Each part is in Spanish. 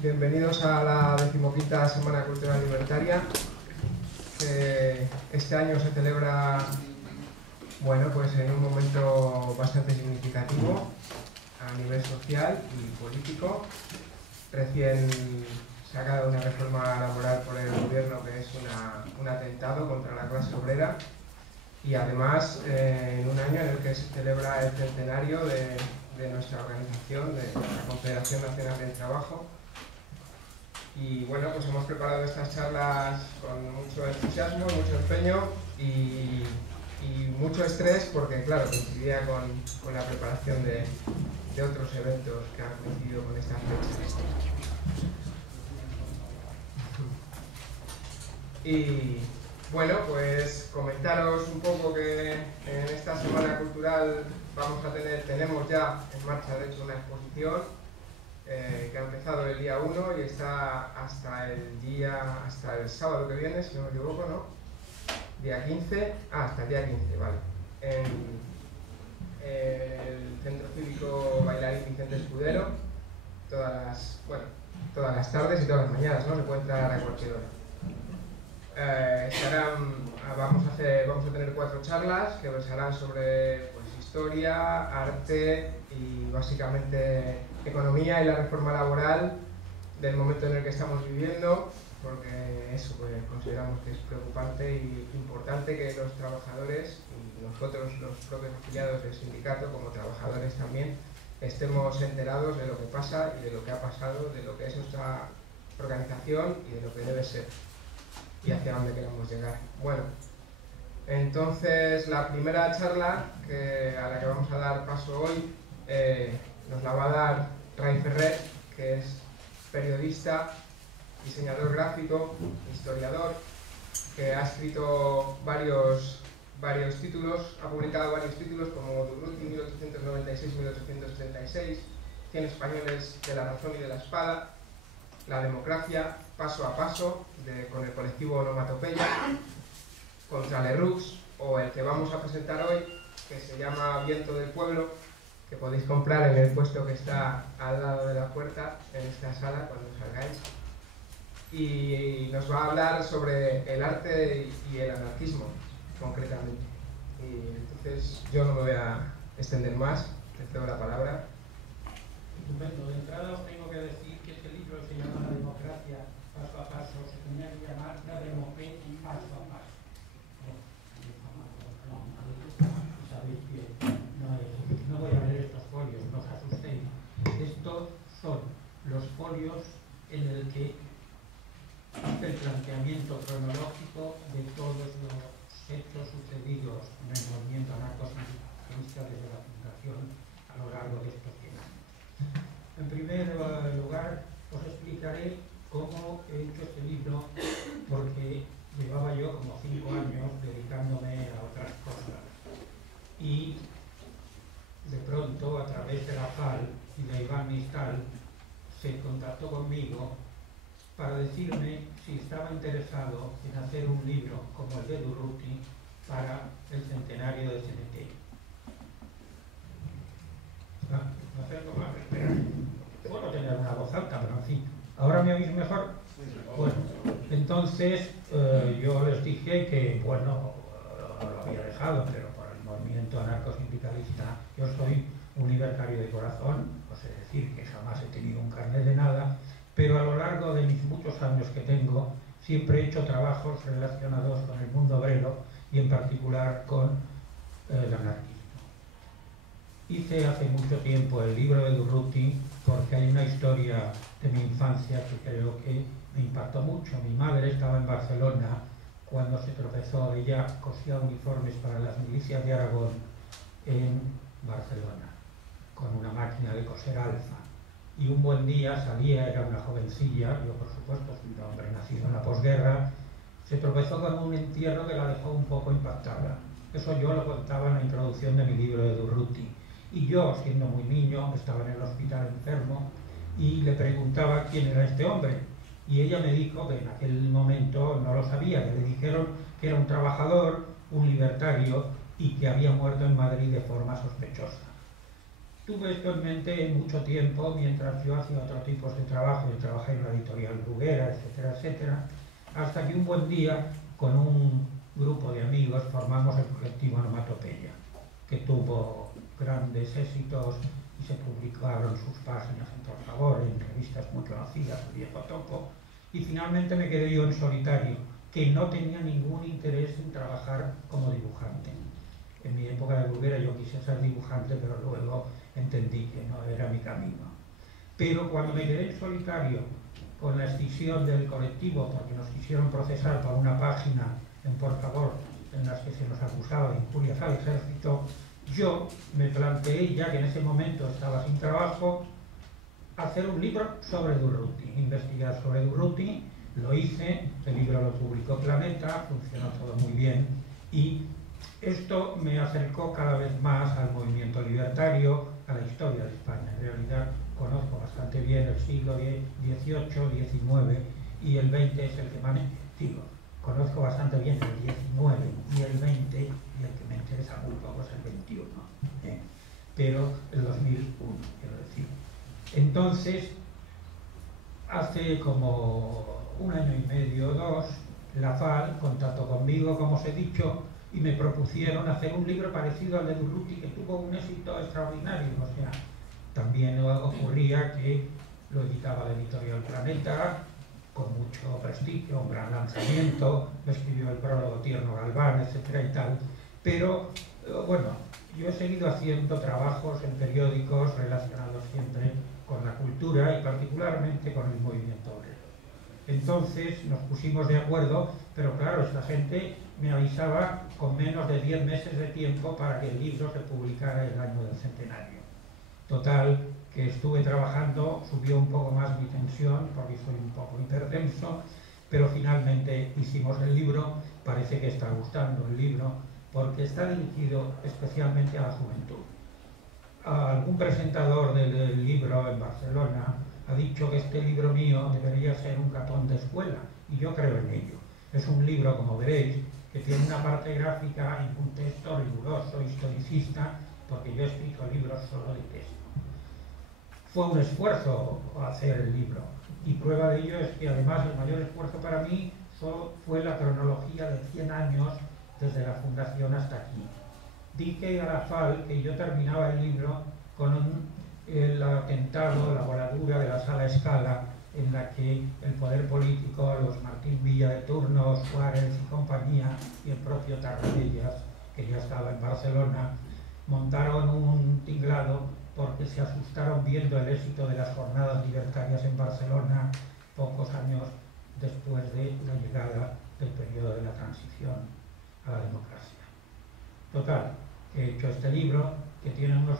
Bienvenidos a la 15ª Semana Cultural Libertaria. Este año se celebra, pues en un momento bastante significativo a nivel social y político. Recién sacada una reforma laboral por el gobierno que es un atentado contra la clase obrera, y además en un año en el que se celebra el centenario de nuestra organización, de la Confederación Nacional del Trabajo. Y pues hemos preparado estas charlas con mucho entusiasmo, mucho empeño y mucho estrés, porque claro, coincidía con la preparación de otros eventos que han coincidido con estas fechas. Y pues comentaros un poco que en esta semana cultural tenemos ya en marcha, de hecho, una exposición que ha empezado el día 1 y está hasta el sábado que viene, si no me equivoco, ¿no? Día 15, hasta el día 15, vale. En el Centro Cívico Bailarín Vicente Escudero, todas las tardes y todas las mañanas, ¿no? Se puede entrar a cualquier hora. Vamos a tener 4 charlas que versarán sobre historia, arte y básicamente economía y la reforma laboral del momento en el que estamos viviendo, porque eso consideramos que es preocupante y importante que los trabajadores y nosotros, los propios afiliados del sindicato, como trabajadores también, estemos enterados de lo que pasa y de lo que ha pasado, de lo que es nuestra organización y de lo que debe ser y hacia dónde queremos llegar. Entonces la primera charla a la que vamos a dar paso hoy nos la va a dar Ray Ferrer, que es periodista, diseñador gráfico, historiador, que ha escrito varios títulos, ha publicado varios títulos como Durruti 1896-1836, 100 españoles de la razón y de la espada, La democracia, paso a paso, con el colectivo Onomatopeya, Contra Lerroux, o el que vamos a presentar hoy, que se llama Viento del Pueblo, que podéis comprar en el puesto que está al lado de la puerta, en esta sala, cuando salgáis. Y nos va a hablar sobre el arte y el anarquismo, concretamente. Y entonces yo no me voy a extender más, te cedo la palabra. Estupendo. De entrada os tengo que decir que este libro se llama La democracia, paso a paso, se tenía que llamar La democracia paso a paso. Sabéis que no voy a leer estos folios, no os asustéis. Estos son los folios en el que hace el planteamiento cronológico de todos los hechos sucedidos en el movimiento anarcosindicalista desde la fundación a lo largo de estos 100 años. En primer lugar, os explicaré cómo he hecho este libro, porque llevaba yo como 5 años dedicándome a otras cosas. Y de pronto, a través de la FAL y de Iván Mistal, se contactó conmigo para decirme si estaba interesado en hacer un libro como el de Durruti para el centenario de CNT. No sé cómo esperar. Puedo tener una voz alta, pero en fin. ¿Ahora me oís mejor? Bueno, entonces yo les dije que, lo había dejado, pero por el movimiento anarcosindicalista, yo soy un libertario de corazón, es decir, que jamás he tenido un carnet de nada, pero a lo largo de mis muchos años que tengo, siempre he hecho trabajos relacionados con el mundo obrero y en particular con el anarquismo. Hice hace mucho tiempo el libro de Durruti porque hay una historia de mi infancia que creo que me impactó mucho. Mi madre estaba en Barcelona cuando se tropezó. Ella cosía uniformes para las milicias de Aragón en Barcelona con una máquina de coser Alfa. Y un buen día salía, era una jovencilla, yo por supuesto soy un hombre nacido en la posguerra, se tropezó con un entierro que la dejó un poco impactada. Eso yo lo contaba en la introducción de mi libro de Durruti. Y yo, siendo muy niño, estaba en el hospital enfermo y le preguntaba quién era este hombre. Y ella me dijo que en aquel momento no lo sabía, que le dijeron que era un trabajador, un libertario y que había muerto en Madrid de forma sospechosa. tuve esto en mente mucho tiempo mientras yo hacía otro tipo de trabajo. Yo trabajé en la editorial Bruguera, etcétera, etcétera, hasta que un buen día, con un grupo de amigos, formamos el colectivo Onomatopeya, que tuvo grandes éxitos y se publicaron sus páginas en Por Favor, en revistas muy conocidas, El Viejo Topo, y finalmente me quedé yo en solitario, que no tenía ningún interés en trabajar como dibujante. En mi época de Bruguera yo quise ser dibujante, pero luego entendí que no era mi camino. Pero cuando me quedé en solitario con la escisión del colectivo, porque nos quisieron procesar por una página en Por Favor en las que se nos acusaba de injurias al ejército, yo me planteé, ya que en ese momento estaba sin trabajo, hacer un libro sobre Durruti, investigar sobre Durruti. Lo hice, el libro lo publicó Planeta, funcionó todo muy bien y esto me acercó cada vez más al movimiento libertario, a la historia de España. En realidad conozco bastante bien el siglo XVIII, XIX y el XX es el que más digo. Conozco bastante bien el XIX y el XX y el que me interesa muy poco es el XXI, pero el 2001, quiero decir. Entonces, hace como un año y medio o dos, la FAL contactó conmigo, como os he dicho, y me propusieron hacer un libro parecido al de Durruti, que tuvo un éxito extraordinario. O sea, también ocurría que lo editaba la editorial Planeta, con mucho prestigio, un gran lanzamiento, me escribió el prólogo Tierno Galván, etcétera y tal. Pero, bueno, yo he seguido haciendo trabajos en periódicos relacionados siempre con la cultura y particularmente con el movimiento obrero. Entonces nos pusimos de acuerdo, pero claro, esta gente me avisaba con menos de 10 meses de tiempo para que el libro se publicara el año del centenario. Total, que estuve trabajando, subió un poco más mi tensión porque soy un poco hipertenso, pero finalmente hicimos el libro. Parece que está gustando el libro porque está dirigido especialmente a la juventud. Algún presentador del libro en Barcelona ha dicho que este libro mío debería ser un cartón de escuela, y yo creo en ello. Es un libro, como veréis, que tiene una parte gráfica y un texto riguroso, historicista, porque yo he escrito libros solo de texto. Fue un esfuerzo hacer el libro, y prueba de ello es que además el mayor esfuerzo para mí fue la cronología de 100 años desde la fundación hasta aquí. Dije a la FAL que yo terminaba el libro con el atentado, la voladura de la Sala Scala, en la que el poder político, los Martín Villa de turno, Suárez y compañía, y el propio Tarradellas, que ya estaba en Barcelona, montaron un tinglado porque se asustaron viendo el éxito de las jornadas libertarias en Barcelona pocos años después de la llegada del periodo de la transición a la democracia. Total, he hecho este libro que tiene unos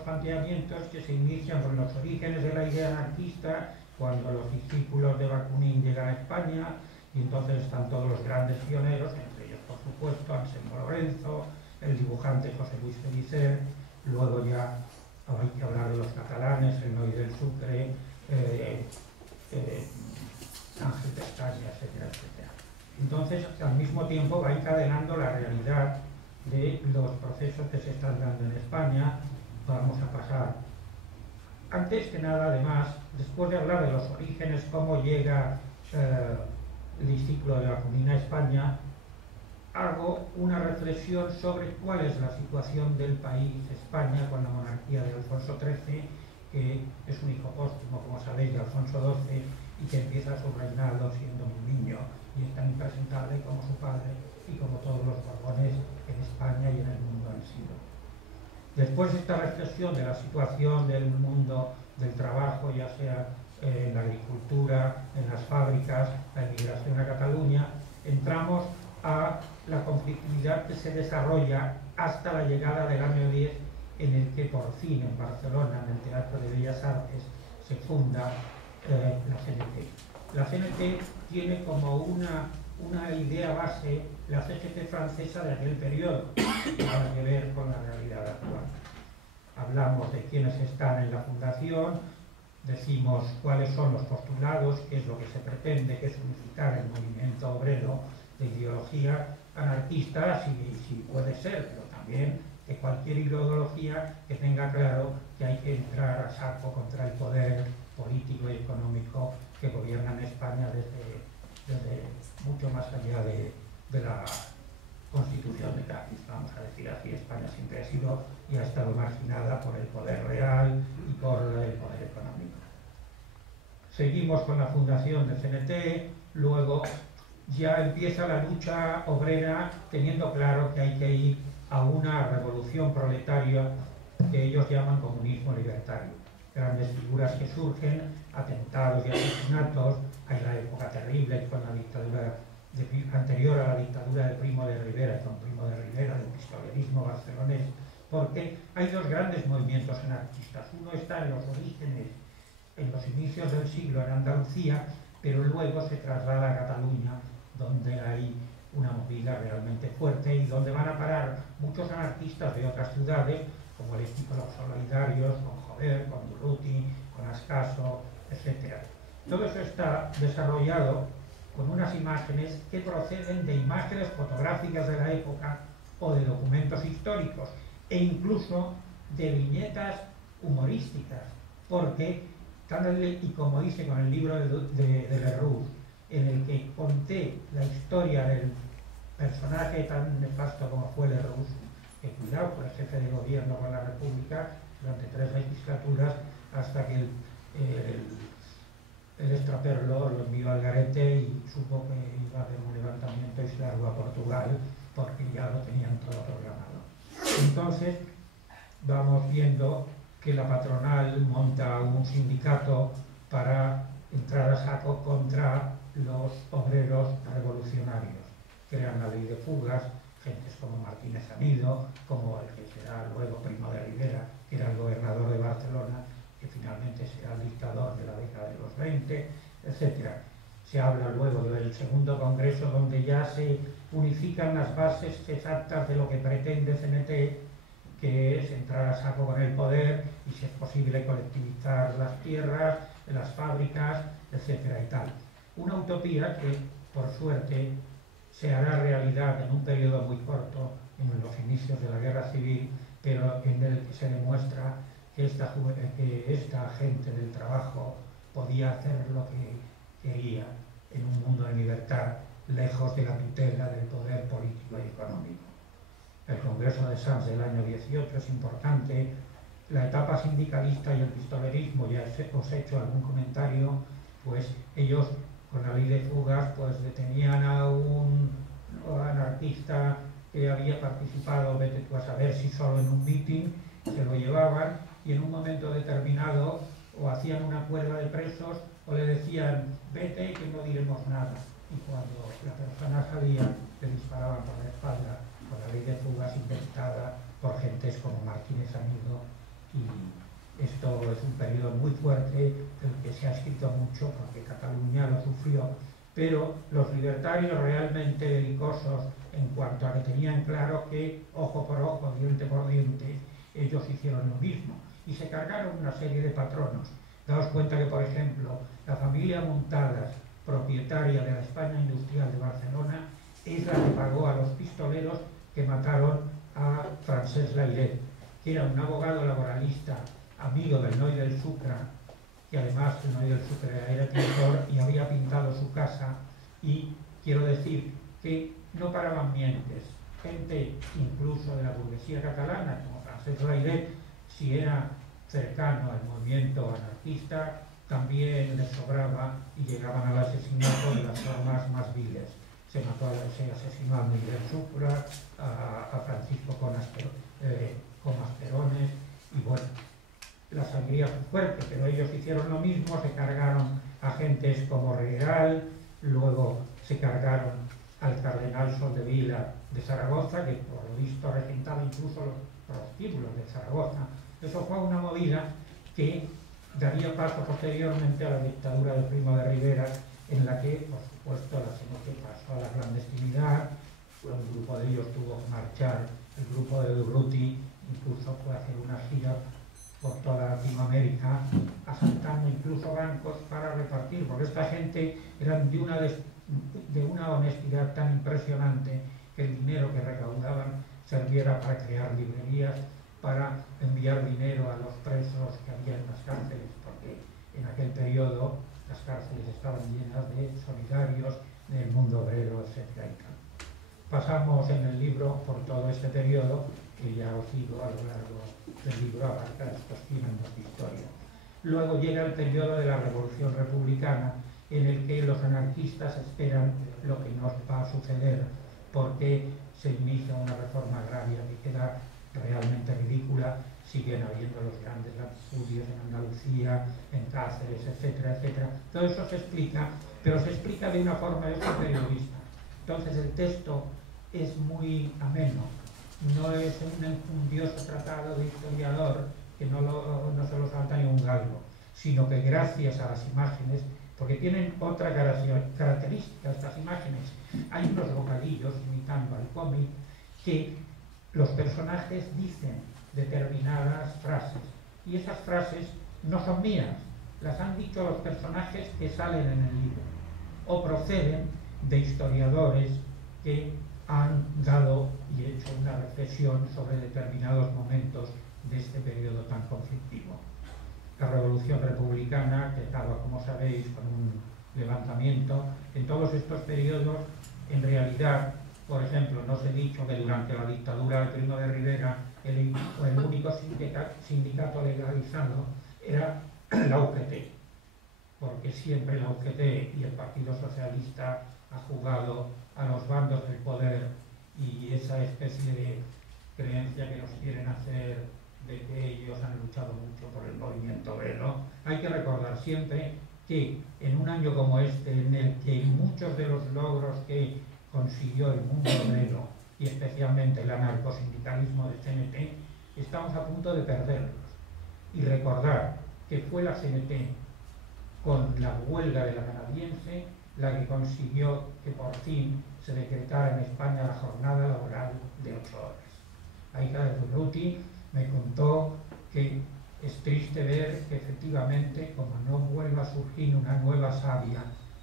planteamientos que se inician con los orígenes de la idea anarquista, cuando los discípulos de Bakunin llegan a España, y entonces están todos los grandes pioneros, entre ellos por supuesto Anselmo Lorenzo, el dibujante José Luis Pellicer. Luego ya hay que hablar de los catalanes, el Noy del Sucre, Ángel Pestaña, etcétera, etcétera. Entonces, al mismo tiempo va encadenando la realidad de los procesos que se están dando en España. Vamos a pasar, antes que nada, además, después de hablar de los orígenes, cómo llega el discípulo de Bakunin a España, hago una reflexión sobre cuál es la situación del país España con la monarquía de Alfonso XIII, que es un hijo póstumo, como sabéis, de Alfonso XII, y que empieza su reinado siendo un niño y es tan impresentable como su padre y como todos los Borbones en España y en el mundo han sido. Después de esta reflexión de la situación del mundo del trabajo, ya sea en la agricultura, en las fábricas, la emigración a Cataluña, entramos a la conflictividad que se desarrolla hasta la llegada del año 10, en el que por fin en Barcelona, en el Teatro de Bellas Artes, se funda la CNT. La CNT tiene como una idea base la CGT francesa de aquel periodo, que nada que ver con la realidad actual. Hablamos de quienes están en la fundación, decimos cuáles son los postulados, qué es lo que se pretende, que es unificar el movimiento obrero de ideología anarquista, si puede ser, pero también de cualquier ideología que tenga claro que hay que entrar a saco contra el poder político y económico que gobierna en España desde mucho más allá de la Constitución de Cádiz, vamos a decir así. España siempre ha sido y ha estado marginada por el poder real y por el poder económico. Seguimos con la fundación del CNT, luego ya empieza la lucha obrera teniendo claro que hay que ir a una revolución proletaria que ellos llaman comunismo libertario. Grandes figuras que surgen, atentados y asesinatos, hay la época terrible con la dictadura anterior a la dictadura de Primo de Rivera, con Primo de Rivera, del pistolerismo barcelonés, porque hay dos grandes movimientos anarquistas. Uno está en los orígenes, en los inicios del siglo en Andalucía, pero luego se traslada a Cataluña, donde hay una movida realmente fuerte y donde van a parar muchos anarquistas de otras ciudades, como el equipo de los Solidarios, con Jover, con Durruti, con Ascaso, etc. Todo eso está desarrollado con unas imágenes que proceden de imágenes fotográficas de la época o de documentos históricos e incluso de viñetas humorísticas, porque y como dice con el libro de Lerroux, en el que conté la historia del personaje tan nefasto como fue Lerroux, que cuidado, fue el jefe de gobierno con la República durante 3 legislaturas, hasta que el extraperlo lo envió al garete y supo que iba a haber un levantamiento y se largó a Portugal, porque ya lo tenían todo programado. Entonces vamos viendo que la patronal monta un sindicato para entrar a saco contra los obreros revolucionarios. Crean la ley de fugas, gentes como Martínez Amido, como el que será luego Primo de Rivera, que era el gobernador de Barcelona, que finalmente será el dictador de la década de los 20, etc. Se habla luego del segundo congreso, donde ya se unifican las bases exactas de lo que pretende CNT, que es entrar a saco con el poder y, si es posible, colectivizar las tierras, las fábricas, etcétera y tal. Una utopía que, por suerte, se hará realidad en un periodo muy corto, en los inicios de la Guerra Civil, pero en el que se demuestra que esta gente del trabajo podía hacer lo que quería en un mundo de libertad, lejos de la tutela del poder político y económico. El Congreso de Sants del año 18 es importante. La etapa sindicalista y el pistolerismo, ya os he hecho algún comentario, pues ellos con la ley de fugas pues detenían a un anarquista que había participado, vete tú a saber si solo en un meeting, se lo llevaban y en un momento determinado o hacían una cuerda de presos o le decían vete que no diremos nada, y cuando la persona salía le disparaban por la espalda con la ley de fugas inventada por gentes como Martínez Amido. Y esto es un periodo muy fuerte del que se ha escrito mucho porque Cataluña lo sufrió, pero los libertarios realmente belicosos, en cuanto a que tenían claro que ojo por ojo, diente por diente, ellos hicieron lo mismo y se cargaron una serie de patronos. Daos cuenta que, por ejemplo, la familia Muntadas, propietaria de la España Industrial de Barcelona, es la que pagó a los pistoleros que mataron a Francesc Layret, que era un abogado laboralista, amigo del Noi del Sucre, que además el Noi del Sucre era pintor y había pintado su casa, y quiero decir que no paraban mientes. Gente incluso de la burguesía catalana, como Francesc Layret, si era cercano al movimiento anarquista, también les sobraba y llegaban al asesinato de las formas más viles. Se asesinó a Miguel Súcura, a Francisco Comas Perones, y bueno, la sangría fue fuerte, pero ellos hicieron lo mismo, se cargaron a gentes como Real, luego se cargaron al cardenal Soldevila de Zaragoza, que por lo visto regentaba incluso los prostíbulos de Zaragoza. Eso fue una movida que daría paso posteriormente a la dictadura de Primo de Rivera, en la que, por supuesto, la gente pasó a la clandestinidad. Un grupo de ellos tuvo que marchar, el grupo de Durruti incluso fue a hacer una gira por toda Latinoamérica, asaltando incluso bancos para repartir, porque esta gente eran de una honestidad tan impresionante que el dinero que recaudaban serviera para crear librerías, para enviar dinero a los presos que había en las cárceles, porque en aquel periodo las cárceles estaban llenas de solidarios del mundo obrero, etc. Pasamos en el libro por todo este periodo, que ya os digo, a lo largo del libro abarca estos 100 años de historia. Luego llega el periodo de la Revolución Republicana, en el que los anarquistas esperan lo que nos va a suceder, porque se inicia una reforma agraria que queda realmente ridícula. Siguen habiendo los grandes latifundios en Andalucía, en Cáceres, etcétera, etcétera. Todo eso se explica, pero se explica de una forma de periodista. Entonces el texto es muy ameno, no es un enjundioso tratado de historiador que no se lo salta ni un galgo, sino que gracias a las imágenes, porque tienen otra característica estas imágenes, hay unos bocadillos imitando al cómic que los personajes dicen determinadas frases, y esas frases no son mías, las han dicho los personajes que salen en el libro, o proceden de historiadores que han dado y hecho una reflexión sobre determinados momentos de este periodo tan conflictivo. La Revolución Republicana, que acaba, como sabéis, con un levantamiento, en todos estos periodos, en realidad, por ejemplo, no os he dicho que durante la dictadura de Primo de Rivera el único sindicato legalizado era la UGT, porque siempre la UGT y el Partido Socialista ha jugado a los bandos del poder, y esa especie de creencia que nos quieren hacer de que ellos han luchado mucho por el movimiento obrero. Hay que recordar siempre que en un año como este, en el que muchos de los logros que consiguió el mundo obrero y especialmente el anarcosindicalismo de CNT, estamos a punto de perderlos. Y recordar que fue la CNT, con la huelga de la canadiense, la que consiguió que por fin se decretara en España la jornada laboral de 8 horas. Aika de Zurruti me contó que es triste ver que efectivamente, como no vuelva a surgir una nueva savia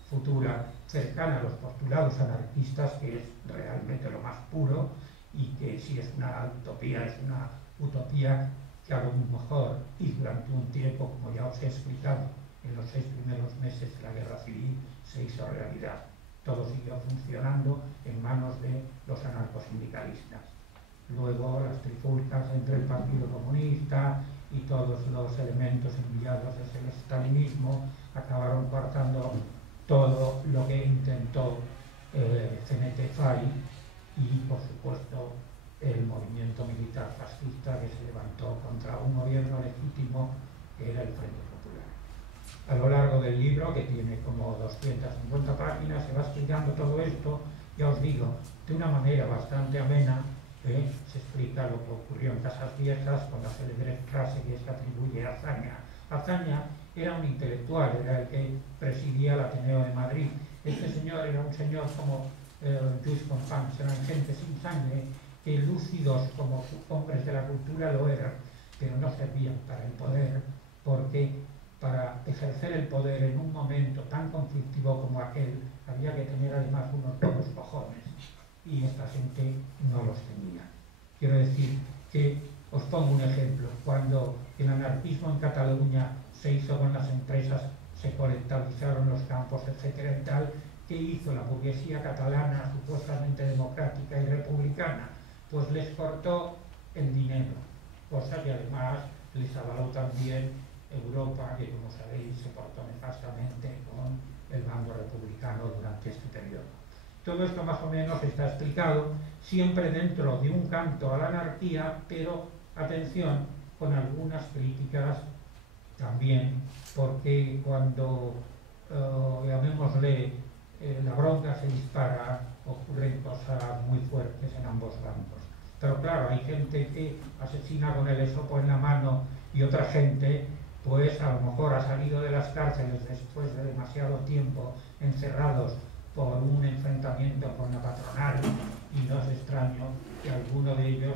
futura cercana a los postulados anarquistas, que es realmente lo más puro, y que si es una utopía, es una utopía que a lo mejor y durante un tiempo, como ya os he explicado, en los 6 primeros meses de la Guerra Civil se hizo realidad. Todo siguió funcionando en manos de los anarcosindicalistas. Luego las trifulcas entre el Partido Comunista y todos los elementos enviados desde el estalinismo acabaron coartando todo lo que intentó CNT-FAI y, por supuesto, el movimiento militar fascista que se levantó contra un gobierno legítimo que era el Frente Popular. A lo largo del libro, que tiene como 250 páginas, se va explicando todo esto, ya os digo, de una manera bastante amena. Se explica lo que ocurrió en Casas Viejas con la célebre frase que se atribuye a Azaña. Azaña era un intelectual, era el que presidía el Ateneo de Madrid. Este señor era un señor como Lluís Companys, eran gente sin sangre, que lúcidos como hombres de la cultura lo eran, pero no servían para el poder, porque para ejercer el poder en un momento tan conflictivo como aquel había que tener además unos buenos cojones, y esta gente no los tenía. Quiero decir que, os pongo un ejemplo, cuando el anarquismo en Cataluña se hizo con las empresas, se colectivizaron los campos, etcétera y tal, ¿qué hizo la burguesía catalana, supuestamente democrática y republicana? Pues les cortó el dinero, cosa que además les avaló también Europa, que como sabéis se portó nefastamente con el bando republicano durante este periodo. Todo esto más o menos está explicado, siempre dentro de un canto a la anarquía, pero, atención, con algunas críticas también, porque cuando, llamémosle, la bronca se dispara, ocurren cosas muy fuertes en ambos bandos. Pero claro, hay gente que asesina con el esopo en la mano y otra gente, pues a lo mejor ha salido de las cárceles después de demasiado tiempo encerrados por un enfrentamiento con la patronal, y no es extraño que alguno de ellos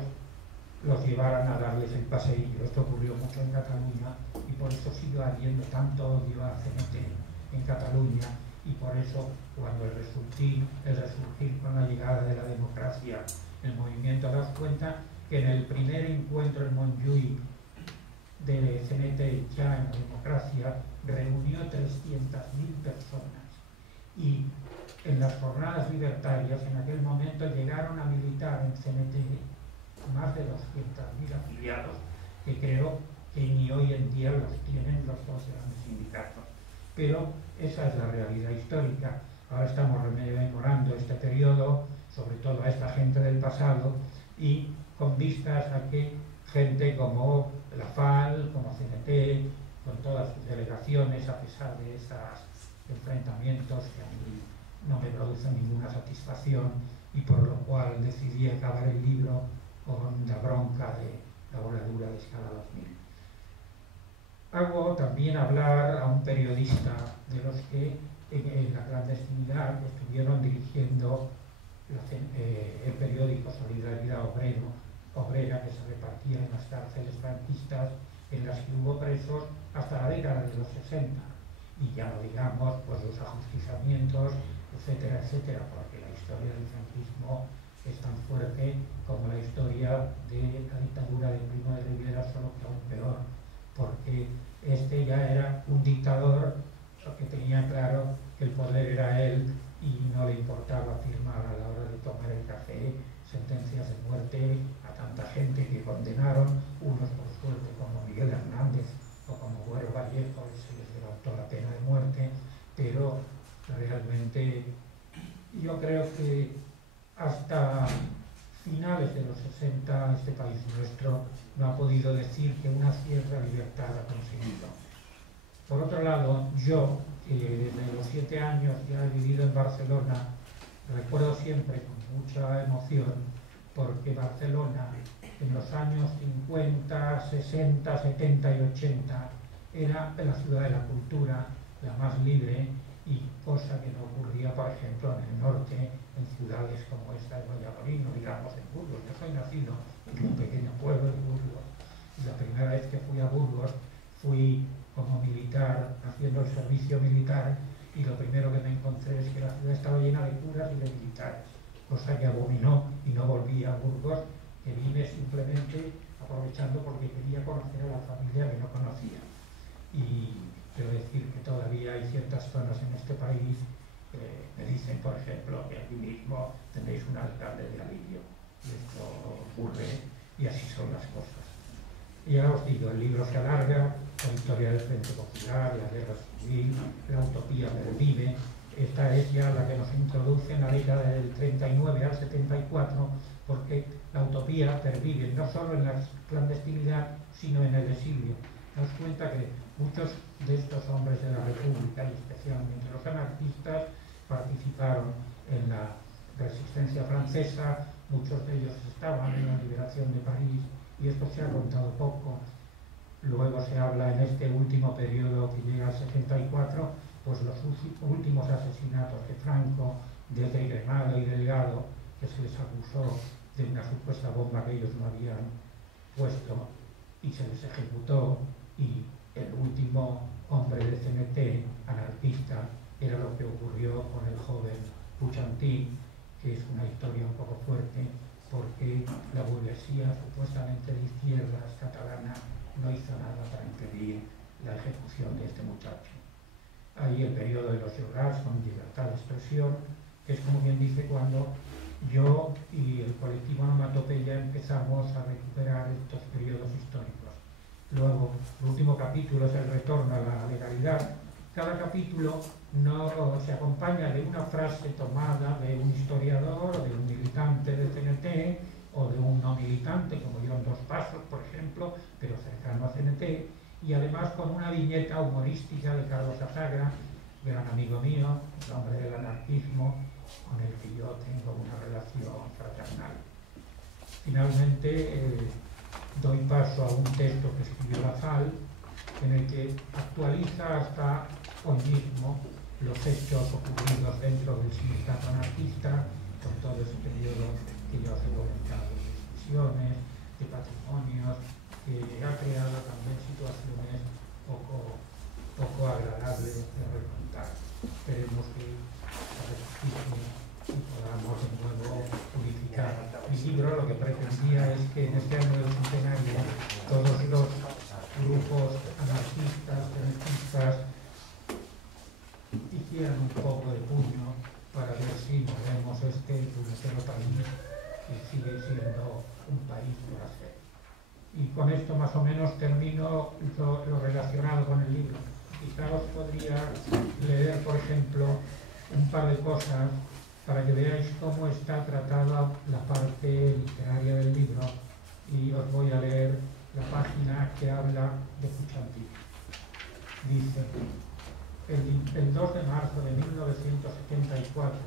los llevaran a darles el paseillo. Esto ocurrió mucho en Cataluña y por eso sigue habiendo tanto odio a CNT en Cataluña, y por eso cuando el resurgir con la llegada de la democracia El movimiento, daos cuenta que en el primer encuentro en Montjuïc de CNT ya en la democracia reunió 300.000 personas, y en las jornadas libertarias en aquel momento llegaron a militar en CNT más de 200.000 afiliados, que creo que ni hoy en día los tienen los dos grandes sindicatos. Pero esa es la realidad histórica. Ahora estamos rememorando este periodo, sobre todo a esta gente del pasado, y con vistas a que gente como la FAL, como CNT, con todas sus delegaciones, a pesar de esos enfrentamientos que a mí no me producen ninguna satisfacción, y por lo cual decidí acabar el libro con la bronca de la voladura de Escala 2000. Hago también hablar a un periodista de los que en la clandestinidad estuvieron dirigiendo el periódico Solidaridad Obrera, que se repartía en las cárceles franquistas en las que hubo presos hasta la década de los 60, y ya no digamos pues los ajusticiamientos, etcétera, etcétera, porque la historia del franquismo es tan fuerte como la historia de la dictadura de Primo de Rivera, solo que aún peor, porque este ya era un dictador que tenía claro que el poder era él y no le importaba firmar a la hora de tomar el café sentencias de muerte a tanta gente que condenaron, unos por suerte como Miguel Hernández o como Güero Vallejo, se les levantó la pena de muerte, pero realmente yo creo que hasta finales de los 60 este país nuestro no ha podido decir que una cierta libertad ha conseguido. Por otro lado, yo, desde los 7 años ya he vivido en Barcelona, recuerdo siempre con mucha emoción, porque Barcelona en los años 50, 60, 70 y 80 era la ciudad de la cultura, la más libre, y cosa que no ocurría, por ejemplo, en el norte, en ciudades como esta de Valladolid, no digamos en Burgos. Yo soy nacido en un pequeño pueblo de Burgos, y la primera vez que fui a Burgos fui como militar, haciendo el servicio militar, y lo primero que me encontré es que la ciudad estaba llena de curas y de militares, cosa que abominó, y no volví a Burgos, que vine simplemente aprovechando porque quería conocer a la familia que no conocía. Y quiero decir que todavía hay ciertas zonas en este país que me dicen, por ejemplo, que aquí mismo tenéis un alcalde de alivio, y esto ocurre, y así son las cosas. Y ya os digo, el libro se alarga, la historia del Frente Popular, la guerra civil, la utopía pervive. Esta es ya la que nos introduce en la década del 39 al 74, porque la utopía pervive no solo en la clandestinidad, sino en el exilio. Daos cuenta que muchos de estos hombres de la República, y especialmente los anarquistas, participaron en la resistencia francesa, muchos de ellos estaban en la liberación de París, y esto se ha contado poco. Luego se habla en este último periodo que llega al 74, pues los últimos asesinatos de Franco, de Gremado y Delgado, que se les acusó de una supuesta bomba que ellos no habían puesto y se les ejecutó, y el último hombre de CNT, anarquista, era lo que ocurrió con el joven Puigdemont, que es una historia un poco fuerte, porque la burguesía supuestamente de izquierdas catalana no hizo nada para impedir la ejecución de este muchacho. Hay el periodo de los Llorats con libertad de expresión, que es, como bien dice, cuando yo y el colectivo Onomatopeya empezamos a recuperar estos periodos históricos. Luego, el último capítulo es el retorno a la legalidad. Cada capítulo no se acompaña de una frase tomada de un historiador, de un militante de CNT, o de un no militante, como yo en Dos Pasos, por ejemplo, pero cercano a CNT, y además con una viñeta humorística de Carlos Azagra, gran amigo mío, el hombre del anarquismo, con el que yo tengo una relación fraternal. Finalmente, doy paso a un texto que escribió la FAL, en el que actualiza hasta hoy mismo los hechos ocurridos dentro del sindicato anarquista, con todo ese periodo que yo os he comentado, de discusiones, de patrimonios, que ha creado también situaciones poco agradables de recontar. Esperemos que se rectifique y podamos de nuevo purificar. Mi libro que en este año del centenario todos los grupos anarquistas, feministas, hicieran un poco de puño para ver si movemos este puñetero país que sigue siendo un país por hacer. Y con esto más o menos termino lo relacionado con el libro. Quizá os podría leer, por ejemplo, un par de cosas para que veáis cómo está tratada la parte literaria del libro, y os voy a leer la página que habla de Puig-Antich. Dice: el 2 de marzo de 1974,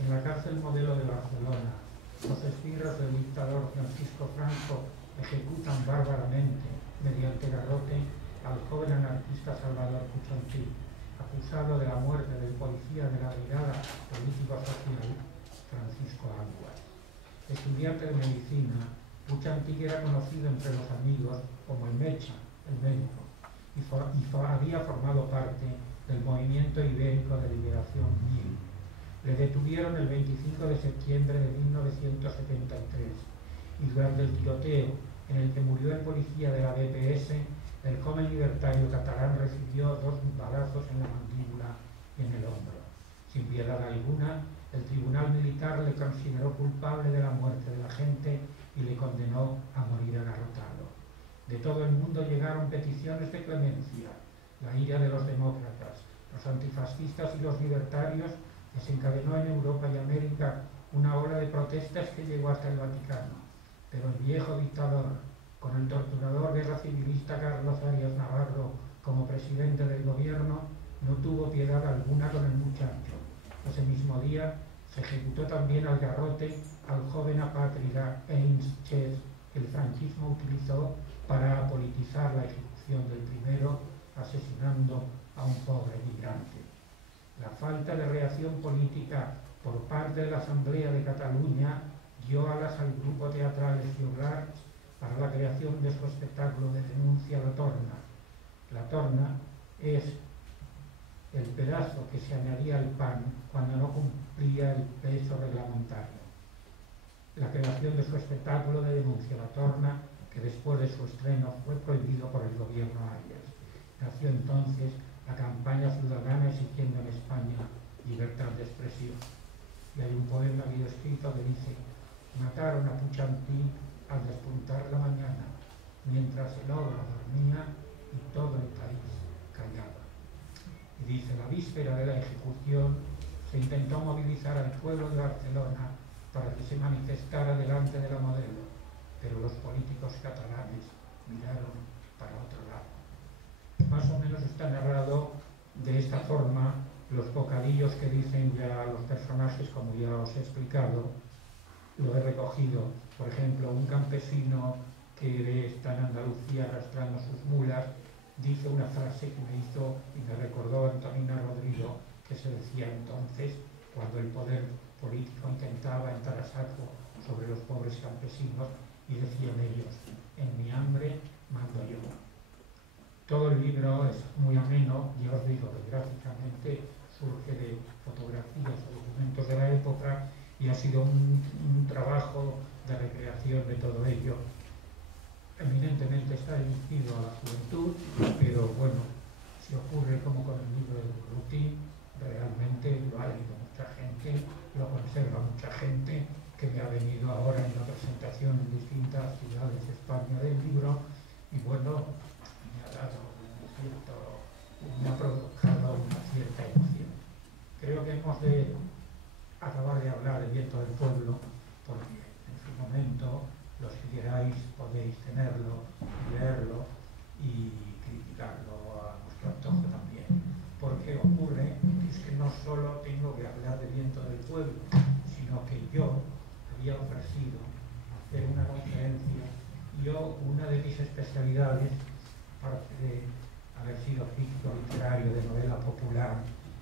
en la cárcel Modelo de Barcelona, los esbirros del dictador Francisco Franco ejecutan bárbaramente, mediante garrote, al joven anarquista Salvador Puig-Antich, acusado de la muerte del policía de la Brigada Político-Social, Francisco Álvarez. Estudiante de medicina, Puig-Antich era conocido entre los amigos como el Mecha, el médico, y había formado parte del movimiento ibérico de liberación MIL. Le detuvieron el 25 de septiembre de 1973 y durante el tiroteo en el que murió el policía de la BPS, el joven libertario catalán recibió 2 balazos en la mandíbula y en el hombro. Sin piedad alguna, el tribunal militar le consideró culpable de la muerte de la gente y le condenó a morir agarrotado. De todo el mundo llegaron peticiones de clemencia. La ira de los demócratas, los antifascistas y los libertarios desencadenó en Europa y América una ola de protestas que llegó hasta el Vaticano. Pero el viejo dictador, con el torturador guerra civilista Carlos Arias Navarro como presidente del gobierno, no tuvo piedad alguna con el muchacho. Ese mismo día se ejecutó también al garrote al joven apátrida Ernst Chez, que el franquismo utilizó para apolitizar la ejecución del primero, asesinando a un pobre migrante. La falta de reacción política por parte de la Asamblea de Cataluña dio alas al grupo teatral Joglars para la creación de su espectáculo de denuncia La Torna. La Torna es el pedazo que se añadía al pan cuando no cumplía el peso reglamentario. La creación de su espectáculo de denuncia La Torna, que después de su estreno fue prohibido por el gobierno Arias. Nació entonces la campaña ciudadana exigiendo en España libertad de expresión. Y hay un poema que yo he escrito que dice: mataron a Puig-Antich al despuntar la mañana, mientras el ogro dormía y todo el país callaba. Y dice: la víspera de la ejecución se intentó movilizar al pueblo de Barcelona para que se manifestara delante de la Modelo, pero los políticos catalanes miraron para otro lado. Más o menos está narrado de esta forma los bocadillos que dicen ya los personajes, como ya os he explicado. Lo he recogido, por ejemplo, un campesino que está en Andalucía arrastrando sus mulas, dice una frase que me hizo y me recordó a Antonina Rodrigo, que se decía entonces cuando el poder político intentaba entrar a saco sobre los pobres campesinos, y decían ellos: en mi hambre mando yo. Todo el libro es muy ameno, y os digo que gráficamente surge de fotografías o documentos de la época, y ha sido un trabajo de recreación de todo ello. Eminentemente está dirigido a la juventud, pero bueno, si ocurre como con el libro de Urruti, realmente lo ha leído mucha gente, lo conserva mucha gente, que me ha venido ahora en la presentación en distintas ciudades de España del libro, y bueno, me ha provocado una cierta emoción. Creo que hemos de acabar de hablar del Viento del Pueblo, porque en su momento, los que queráis podéis tenerlo, leerlo y criticarlo a vuestro antojo también. Porque ocurre es que no solo tengo que hablar del Viento del Pueblo, sino que yo había ofrecido hacer una conferencia. Una de mis especialidades, aparte de haber sido crítico literario de novela popular,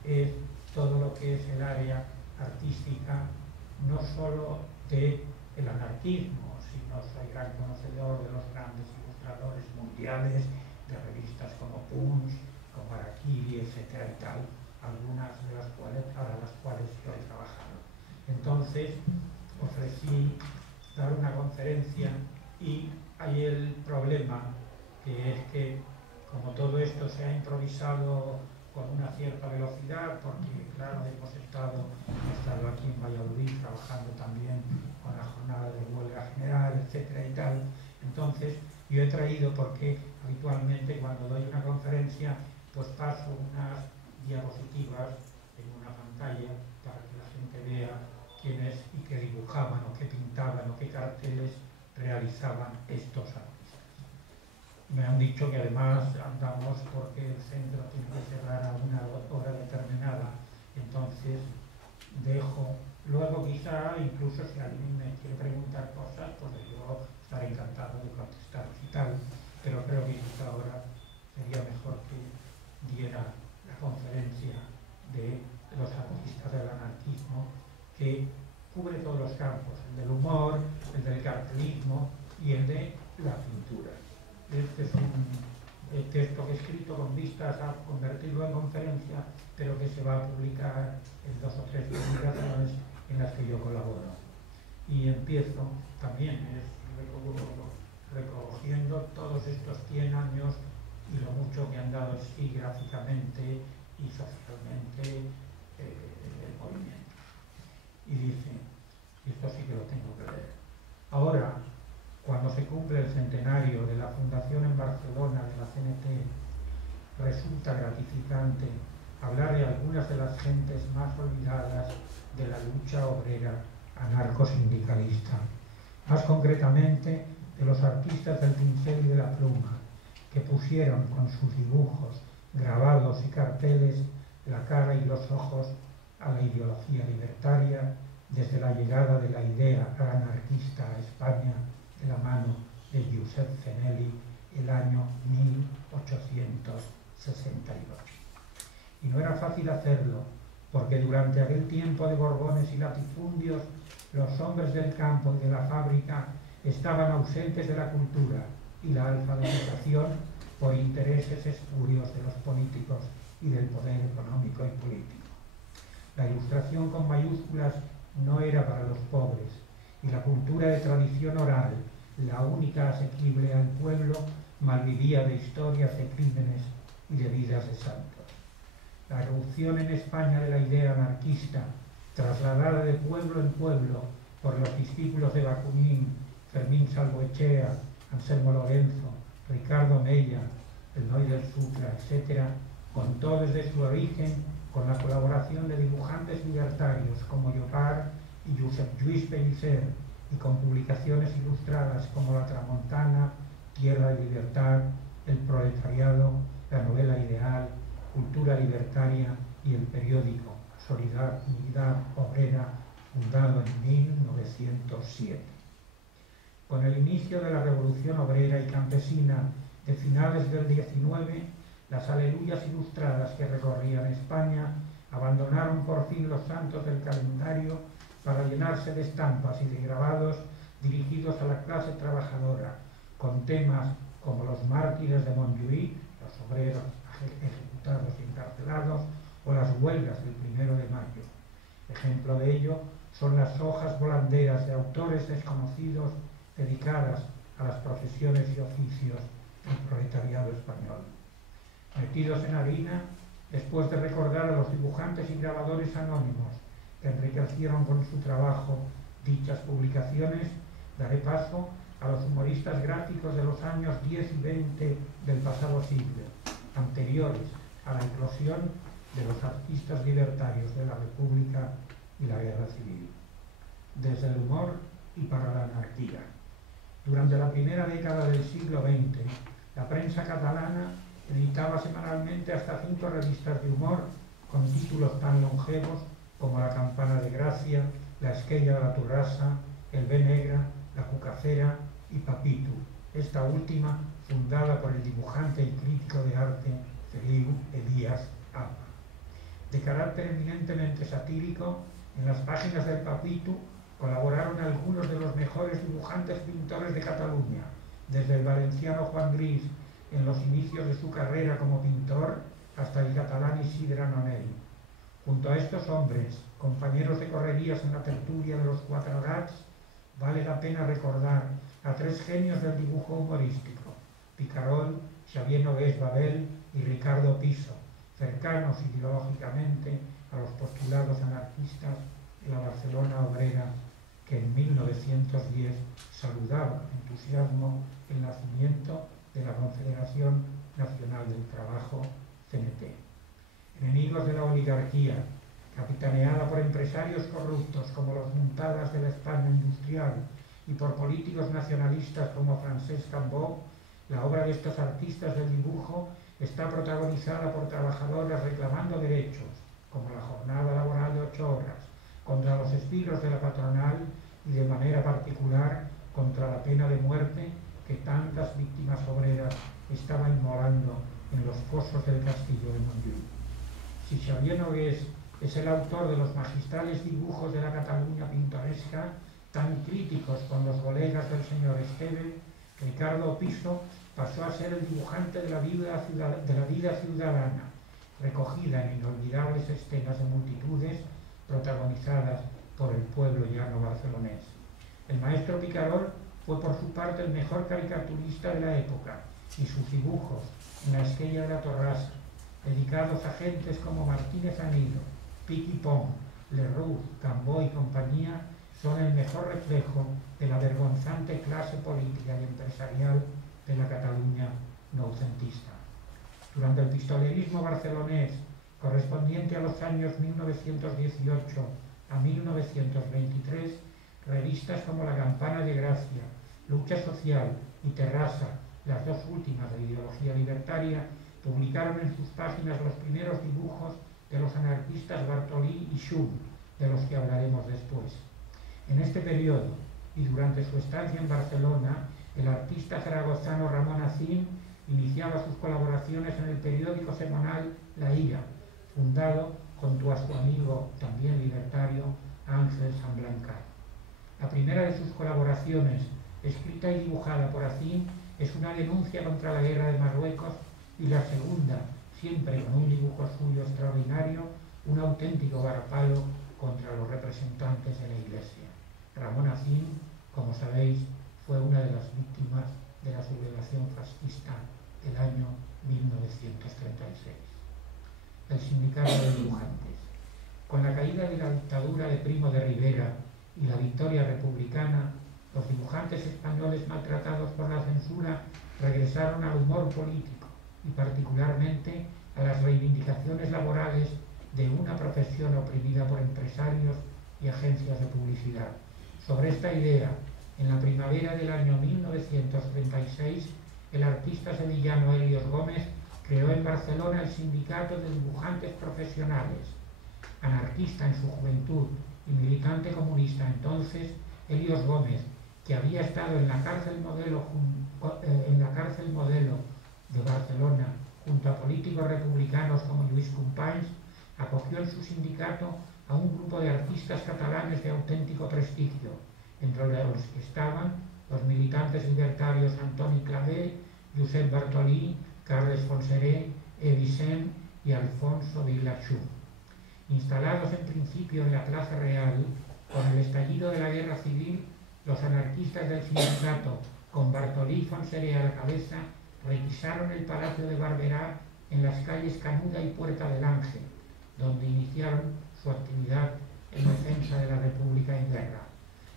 es todo lo que es el área artística, no solo del anarquismo, sino soy gran conocedor de los grandes ilustradores mundiales, de revistas como Punch, como Harakiri, etcétera y tal, algunas de las cuales, para las cuales yo he trabajado. Entonces ofrecí dar una conferencia Y hay el problema, que es que como todo esto se ha improvisado con una cierta velocidad, porque claro, he estado aquí en Valladolid trabajando también con la jornada de huelga general, etcétera y tal. Entonces yo he traído, porque habitualmente cuando doy una conferencia pues paso unas diapositivas en una pantalla para que la gente vea quiénes y qué dibujaban o qué pintaban o qué carteles realizaban estos artistas. Me han dicho que además andamos porque el centro tiene que cerrar a una hora determinada, entonces dejo. Luego quizá, incluso si alguien me quiere preguntar cosas, pues yo estaré encantado de contestaros y tal, pero creo que quizá ahora sería mejor que diera la conferencia de los artistas del anarquismo, que cubre todos los campos, el del humor, el del cartelismo y el de la pintura. Este es un texto que he escrito con vistas a convertirlo en conferencia, pero que se va a publicar en 2 o 3 publicaciones en las que yo colaboro. Y empiezo también recogiendo todos estos 100 años y lo mucho que han dado en sí gráficamente y socialmente el movimiento. Y dice, y esto sí que lo tengo que leer: ahora, cuando se cumple el centenario de la fundación en Barcelona de la CNT, resulta gratificante hablar de algunas de las gentes más olvidadas de la lucha obrera anarcosindicalista, más concretamente de los artistas del pincel y de la pluma, que pusieron con sus dibujos, grabados y carteles la cara y los ojos a la ideología libertaria desde la llegada de la idea anarquista a España de la mano de Josep Zenelli el año 1862. Y no era fácil hacerlo, porque durante aquel tiempo de borbones y latifundios, los hombres del campo y de la fábrica estaban ausentes de la cultura y la alfabetización por intereses espurios de los políticos y del poder económico y político. La ilustración con mayúsculas no era para los pobres, y la cultura de tradición oral, la única asequible al pueblo, malvivía de historias de crímenes y de vidas de santos. La erupción en España de la idea anarquista, trasladada de pueblo en pueblo por los discípulos de Bakunin, Fermín Salvoechea, Anselmo Lorenzo, Ricardo Mella, el Noy del Sucre, etc., contó desde su origen con la colaboración de dibujantes libertarios como Llopart y Josep Lluís Pellicer, y con publicaciones ilustradas como La Tramontana, Tierra y Libertad, El Proletariado, La Novela Ideal, Cultura Libertaria y el periódico Solidaridad Obrera, fundado en 1907. Con el inicio de la Revolución Obrera y Campesina de finales del XIX, las aleluyas ilustradas que recorrían España abandonaron por fin los santos del calendario para llenarse de estampas y de grabados dirigidos a la clase trabajadora, con temas como los mártires de Montjuïc, los obreros ejecutados y encarcelados, o las huelgas del 1 de mayo. Ejemplo de ello son las hojas volanderas de autores desconocidos dedicadas a las profesiones y oficios del proletariado español. Metidos en harina, después de recordar a los dibujantes y grabadores anónimos que enriquecieron con su trabajo dichas publicaciones, daré paso a los humoristas gráficos de los años 10 y 20 del pasado siglo, anteriores a la eclosión de los artistas libertarios de la República y la Guerra Civil. Desde el humor y para la anarquía. Durante la primera década del siglo XX, la prensa catalana editaba semanalmente hasta 5 revistas de humor con títulos tan longevos como La Campana de Gracia, La Esquella de la Turrasa, El Bé Negra, La Cucafera y Papitu, esta última fundada por el dibujante y crítico de arte Feliu Elías Alba. De carácter eminentemente satírico, en las páginas del Papitu colaboraron algunos de los mejores dibujantes pintores de Cataluña, desde el valenciano Juan Gris en los inicios de su carrera como pintor hasta el catalán Isidre Nonell. Junto a estos hombres, compañeros de correrías en la tertulia de los Quatre Gats, vale la pena recordar a tres genios del dibujo humorístico, Picarol, Xavier Nogués Babel y Ricardo Piso, cercanos ideológicamente a los postulados anarquistas de la Barcelona obrera que en 1910 saludaba con entusiasmo el nacimiento de la Confederación Nacional del Trabajo, CNT. Enemigos de la oligarquía, capitaneada por empresarios corruptos como los Muntadas de la España industrial y por políticos nacionalistas como Francesc Cambó, la obra de estos artistas del dibujo está protagonizada por trabajadores reclamando derechos, como la jornada laboral de 8 horas, contra los esbirros de la patronal y de manera particular contra la pena de muerte que tantas víctimas obreras estaban inmolando en los fosos del castillo de Montjuïc. Si Xavier Nogués es el autor de los magistrales dibujos de la Cataluña pintoresca, tan críticos con los colegas del señor Esteve, Ricardo Piso pasó a ser el dibujante de la vida ciudadana, recogida en inolvidables escenas de multitudes protagonizadas por el pueblo llano barcelonés. El maestro Picarol fue por su parte el mejor caricaturista de la época, y sus dibujos en la esquella de la Torrasa, dedicados a gentes como Martínez Anido, Pic y Pont, Lerroux, Cambó y compañía, son el mejor reflejo de la vergonzante clase política y empresarial de la Cataluña noucentista. Durante el pistolerismo barcelonés, correspondiente a los años 1918 a 1923, revistas como La Campana de Gracia, Lucha Social y Terrassa, las dos últimas de ideología libertaria, publicaron en sus páginas los primeros dibujos de los anarquistas Bartolí y Schum, de los que hablaremos después. En este periodo, y durante su estancia en Barcelona, el artista zaragozano Ramón Acín iniciaba sus colaboraciones en el periódico semanal La Ira, fundado junto a su amigo, también libertario, Ángel Sanblancar. La primera de sus colaboraciones, escrita y dibujada por Acín, es una denuncia contra la guerra de Marruecos, y la segunda, siempre con un dibujo suyo extraordinario, un auténtico varapalo contra los representantes de la Iglesia. Ramón Acín, como sabéis, fue una de las víctimas de la sublevación fascista del año 1936. El sindicato de dibujantes. Con la caída de la dictadura de Primo de Rivera y la victoria republicana, los dibujantes españoles maltratados por la censura regresaron al humor político y particularmente a las reivindicaciones laborales de una profesión oprimida por empresarios y agencias de publicidad. Sobre esta idea, en la primavera del año 1936, el artista sevillano Helios Gómez creó en Barcelona el Sindicato de Dibujantes Profesionales. Anarquista en su juventud y militante comunista entonces, Helios Gómez, que había estado en la cárcel modelo de Barcelona junto a políticos republicanos como Lluís Companys, acogió en su sindicato a un grupo de artistas catalanes de auténtico prestigio, entre los que estaban los militantes libertarios Antoni Clavé, Josep Bartolí, Carles Fonseré, Evicent y Alfonso Vila-Schum. Instalados en principio en la Plaza Real, con el estallido de la Guerra Civil, los anarquistas del sindicato, con Bartolí y Fonseré a la cabeza, requisaron el Palacio de Barberá en las calles Canuda y Puerta del Ángel, donde iniciaron su actividad en defensa de la República en guerra.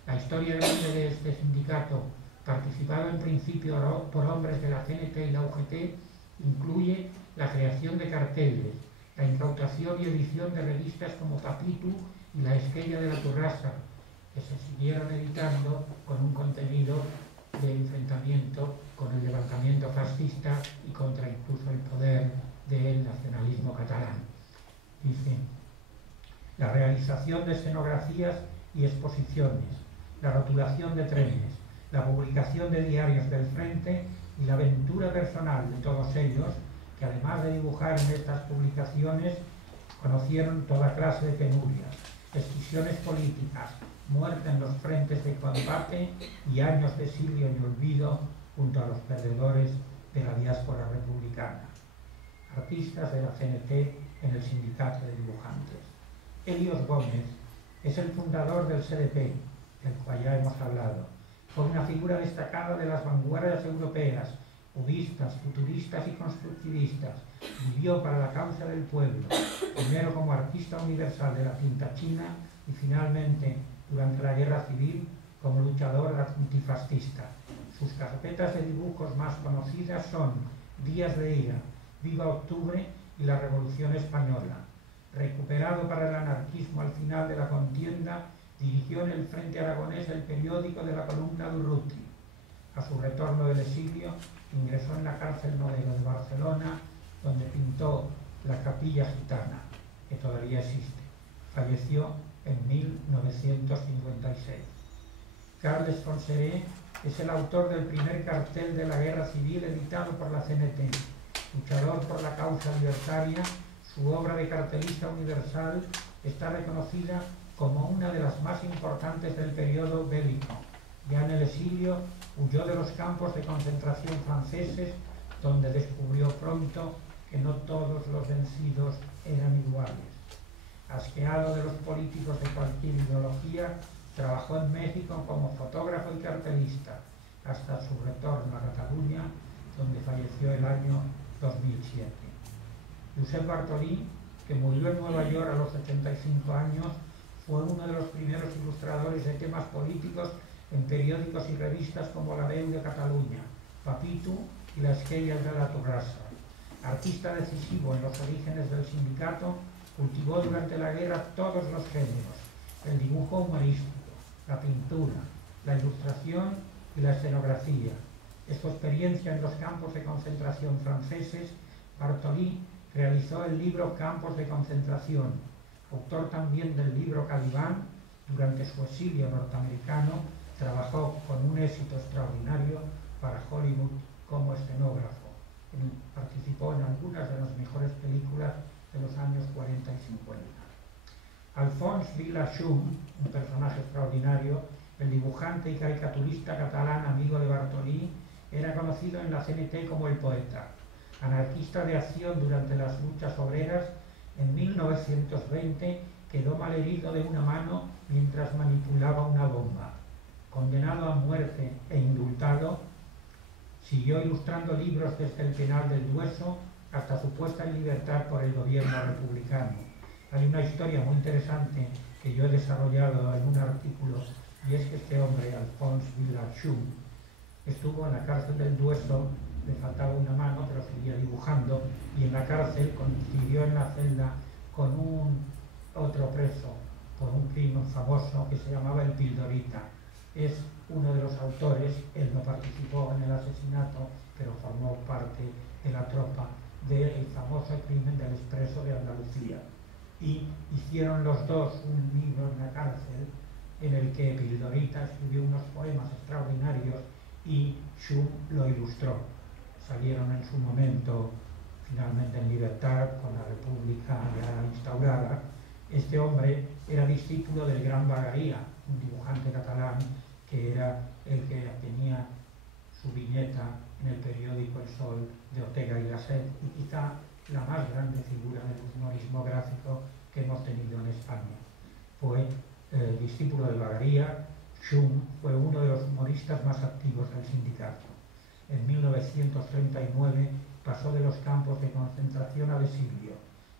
La historia grande de este sindicato, participado en principio por hombres de la CNT y la UGT, incluye la creación de carteles, la incautación y edición de revistas como Papitu y La Esquella de la Torrasa, que se siguieron editando con un contenido de enfrentamiento con el levantamiento fascista y contra incluso el poder del nacionalismo catalán. Dice, la realización de escenografías y exposiciones, la rotulación de trenes, la publicación de diarios del Frente y la aventura personal de todos ellos, que además de dibujar en estas publicaciones, conocieron toda clase de penurias, escisiones políticas, muerte en los frentes de combate y años de exilio y olvido junto a los perdedores de la diáspora republicana. Artistas de la CNT en el Sindicato de Dibujantes. Helios Gómez es el fundador del SDP, del cual ya hemos hablado. Fue una figura destacada de las vanguardias europeas, cubistas, futuristas y constructivistas. Vivió para la causa del pueblo, primero como artista universal de la tinta china y finalmente, durante la Guerra Civil, como luchador antifascista. Sus carpetas de dibujos más conocidas son Días de ira, Viva Octubre y la Revolución Española. Recuperado para el anarquismo al final de la contienda, dirigió en el Frente Aragonés el periódico de la columna Durruti. A su retorno del exilio, ingresó en la cárcel Modelo de Barcelona, donde pintó la Capilla Gitana, que todavía existe. Falleció en 1956. Carles Fontserè es el autor del primer cartel de la Guerra Civil editado por la CNT. Luchador por la causa libertaria, su obra de cartelista universal está reconocida como una de las más importantes del periodo bélico. Ya en el exilio huyó de los campos de concentración franceses, donde descubrió pronto que no todos los vencidos eran iguales. Asqueado de los políticos de cualquier ideología, trabajó en México como fotógrafo y cartelista, hasta su retorno a Cataluña, donde falleció el año 2007. Josep Bartolí, que murió en Nueva York a los 85 años, fue uno de los primeros ilustradores de temas políticos en periódicos y revistas como La Veu de Cataluña, Papitu y La Esquella de la Torrassa. Artista decisivo en los orígenes del sindicato, cultivó durante la guerra todos los géneros: el dibujo humorístico, la pintura, la ilustración y la escenografía. En su experiencia en los campos de concentración franceses, Bartolí realizó el libro Campos de Concentración. Autor también del libro Calibán, durante su exilio norteamericano trabajó con un éxito extraordinario para Hollywood como escenógrafo. Participó en algunas de las mejores películas de los años 40 y 50. Alphonse Vila-Schum, un personaje extraordinario, el dibujante y caricaturista catalán amigo de Bartolí, era conocido en la CNT como el poeta. Anarquista de acción durante las luchas obreras, en 1920 quedó malherido de una mano mientras manipulaba una bomba. Condenado a muerte e indultado, siguió ilustrando libros desde el penal del Dueso hasta su puesta en libertad por el gobierno republicano. Hay una historia muy interesante que yo he desarrollado en un artículo, y es que este hombre, Alphonse Vila-Schum, estuvo en la cárcel del Dueso, le faltaba una mano, pero seguía dibujando, y en la cárcel coincidió en la celda con un otro preso por un crimen famoso que se llamaba el Pildorita. Es uno de los autores, él no participó en el asesinato, pero formó parte de la tropa del famoso crimen del Expreso de Andalucía. Y hicieron los dos un libro en la cárcel en el que Pildorita escribió unos poemas extraordinarios y Schum lo ilustró. Salieron en su momento finalmente en libertad con la República ya instaurada. Este hombre era discípulo del gran Bagaria, un dibujante catalán que era el que tenía su viñeta en el periódico El Sol de Ortega y Gasset, y quizá la más grande figura del humorismo gráfico que hemos tenido en España. Fue discípulo de Bagaria. Schum fue uno de los humoristas más activos del sindicato. En 1939 pasó de los campos de concentración al exilio.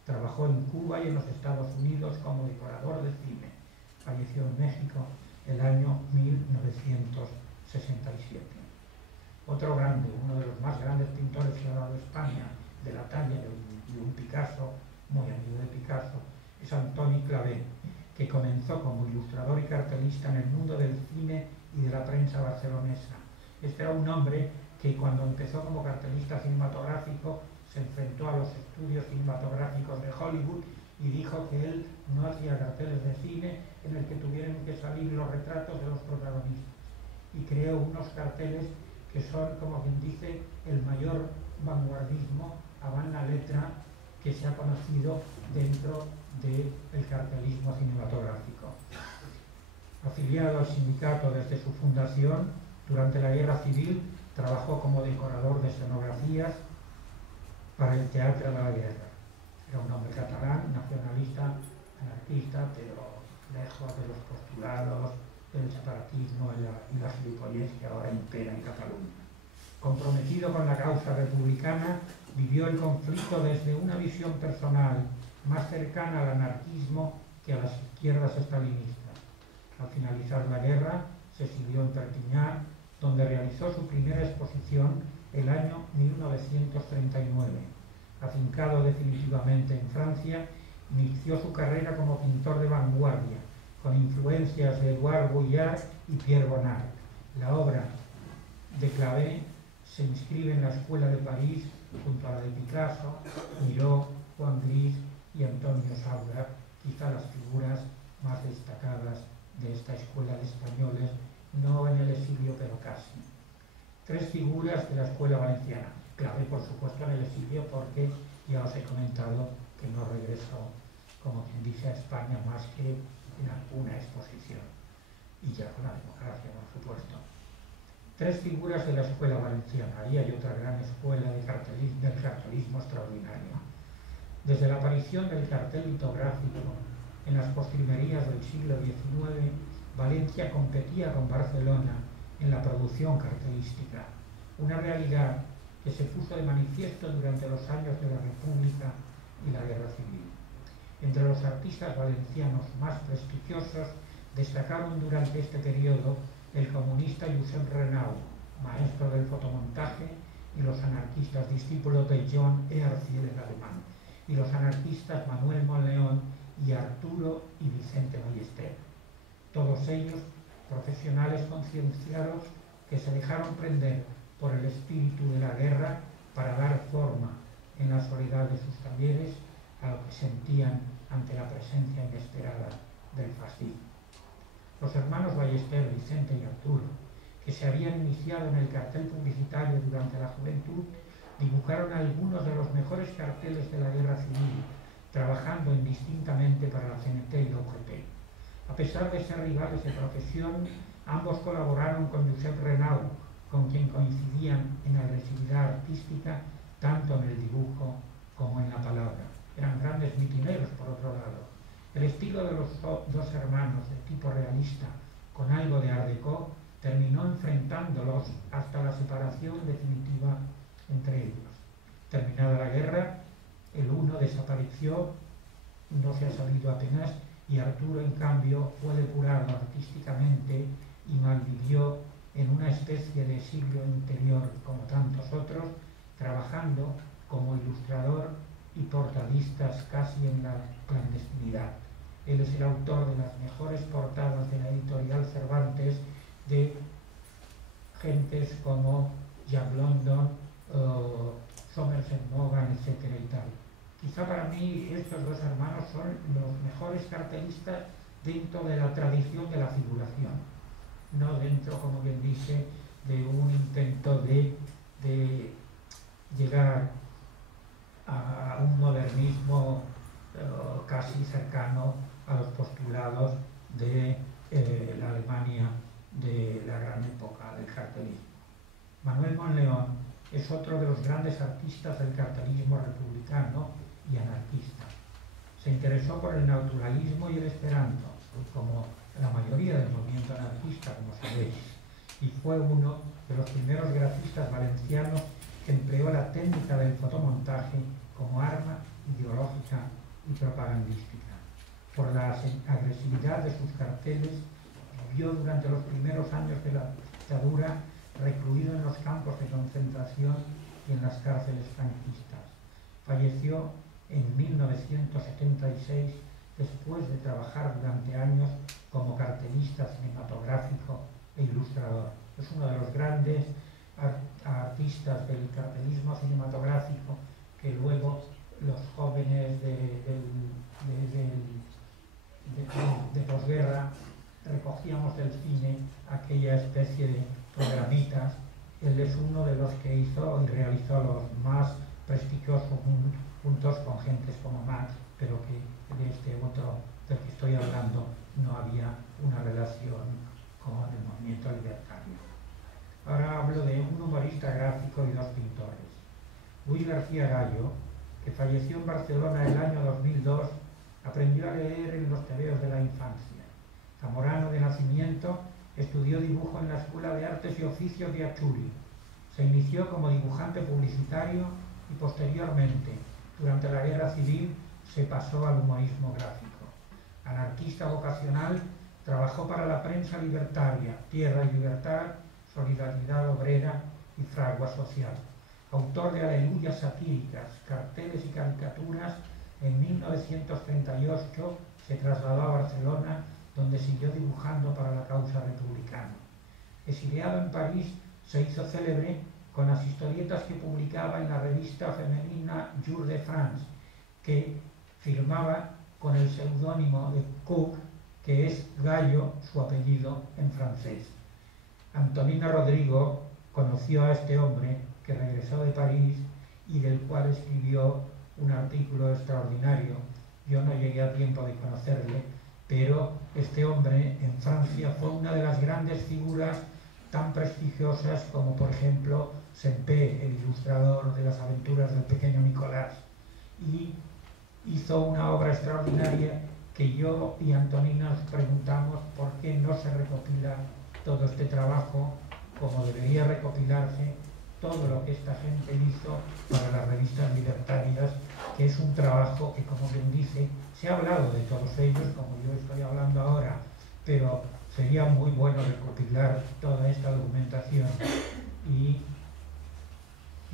Trabajó en Cuba y en los Estados Unidos como decorador de cine. Falleció en México el año 1967. Otro grande, uno de los más grandes pintores que ha dado España, de la talla de un Picasso, muy amigo de Picasso, es Antoni Clavé, que comenzó como ilustrador y cartelista en el mundo del cine y de la prensa barcelonesa. Este era un hombre que cuando empezó como cartelista cinematográfico se enfrentó a los estudios cinematográficos de Hollywood y dijo que él no hacía carteles de cine en el que tuvieran que salir los retratos de los protagonistas. Y creó unos carteles que son, como quien dice, el mayor vanguardismo a la letra que se ha conocido dentro del cartelismo cinematográfico. Afiliado al sindicato desde su fundación, durante la Guerra Civil trabajó como decorador de escenografías para el Teatro de la Guerra. Era un hombre catalán, nacionalista, anarquista, pero lejos de los postulados del separatismo y la gilipollez que ahora impera en Cataluña. Comprometido con la causa republicana, vivió el conflicto desde una visión personal más cercana al anarquismo que a las izquierdas estalinistas. Al finalizar la guerra, se exilió en Perpiñán, donde realizó su primera exposición el año 1939. Afincado definitivamente en Francia, inició su carrera como pintor de vanguardia, con influencias de Edouard Vuillard y Pierre Bonnard. La obra de Clavé se inscribe en la Escuela de París junto a la de Picasso, Miró, Juan Gris y Antonio Saura, quizá las figuras más destacadas de esta escuela de españoles, no en el exilio pero casi. Tres figuras de la escuela valenciana. Clavé, por supuesto, en el exilio porque ya os he comentado que no regresó, como quien dice, a España más que en alguna exposición. Y ya con la democracia, por supuesto. Tres figuras de la escuela valenciana. Ahí hay otra gran escuela del cartelismo extraordinario. Desde la aparición del cartel litográfico en las postrimerías del siglo XIX, Valencia competía con Barcelona en la producción cartelística, una realidad que se puso de manifiesto durante los años de la República y la Guerra Civil. Entre los artistas valencianos más prestigiosos destacaron durante este periodo el comunista Josep Renau, maestro del fotomontaje, y los anarquistas discípulos de John Herzl, el alemán, y los anarquistas Manuel Monleón y Arturo y Vicente Ballester. Todos ellos profesionales concienciados que se dejaron prender por el espíritu de la guerra para dar forma en la soledad de sus talleres a lo que sentían ante la presencia inesperada del fascismo. Los hermanos Ballester, Vicente y Arturo, que se habían iniciado en el cartel publicitario durante la juventud, dibujaron algunos de los mejores carteles de la Guerra Civil, trabajando indistintamente para la CNT y la UGT. A pesar de ser rivales de profesión, ambos colaboraron con Josep Renau, con quien coincidían en agresividad artística tanto en el dibujo como en la palabra. Eran grandes mitineros, por otro lado. El estilo de los dos hermanos, de tipo realista, con algo de Art Deco, terminó enfrentándolos hasta la separación definitiva entre ellos. Terminada la guerra, el uno desapareció, no se ha sabido apenas, y Arturo, en cambio, fue depurado artísticamente y malvivió en una especie de exilio interior, como tantos otros, trabajando como ilustrador y portadistas casi en la clandestinidad. Él es el autor de las mejores portadas de la editorial Cervantes de gentes como Jack London, Somerset Maugham, etcétera y tal. Quizá para mí estos dos hermanos son los mejores cartelistas dentro de la tradición de la figuración, no dentro, como bien dice, de un intento de llegar a un modernismo casi cercano a los postulados de la Alemania de la gran época del cartelismo. Manuel Monleón es otro de los grandes artistas del cartelismo republicano y anarquista. Se interesó por el naturalismo y el esperanto, como la mayoría del movimiento anarquista, como sabéis, y fue uno de los primeros grafistas valencianos que empleó la técnica del fotomontaje como arma ideológica y propagandística. Por la agresividad de sus carteles, vivió durante los primeros años de la dictadura recluido en los campos de concentración y en las cárceles franquistas. Falleció en 1976 después de trabajar durante años como cartelista cinematográfico e ilustrador. Es uno de los grandes artistas del cartelismo cinematográfico que luego los jóvenes de posguerra recogíamos del cine aquella especie de programitas. Él es uno de los que hizo y realizó los más prestigiosos juntos con gentes como Max, pero que de este otro del que estoy hablando no había una relación con el movimiento libertario. Ahora hablo de un humorista gráfico y dos pintores. Luis García Gallo, que falleció en Barcelona el año 2002, aprendió a leer en los tebeos de la infancia. Zamorano de nacimiento, estudió dibujo en la Escuela de Artes y Oficios de Achuri. Se inició como dibujante publicitario y posteriormente, durante la Guerra Civil, se pasó al humorismo gráfico. Anarquista vocacional, trabajó para la prensa libertaria, Tierra y Libertad, Solidaridad Obrera y Fragua Social. Autor de aleluyas satíricas, carteles y caricaturas, en 1938 se trasladó a Barcelona, donde siguió dibujando para la causa republicana. Exiliado en París, se hizo célebre con las historietas que publicaba en la revista femenina Jour de France, que firmaba con el seudónimo de Cook, que es Gallo, su apellido en francés. Antonina Rodrigo conoció a este hombre que regresó de París y del cual escribió un artículo extraordinario. Yo no llegué a tiempo de conocerle, pero este hombre en Francia fue una de las grandes figuras tan prestigiosas como, por ejemplo, Sempé, el ilustrador de las aventuras del pequeño Nicolás, y hizo una obra extraordinaria que yo y Antonina nos preguntamos por qué no se recopila todo este trabajo como debería recopilarse todo lo que esta gente hizo para las revistas libertarias, que es un trabajo que, como quien dice, se ha hablado de todos ellos, como yo estoy hablando ahora, pero sería muy bueno recopilar toda esta documentación. Y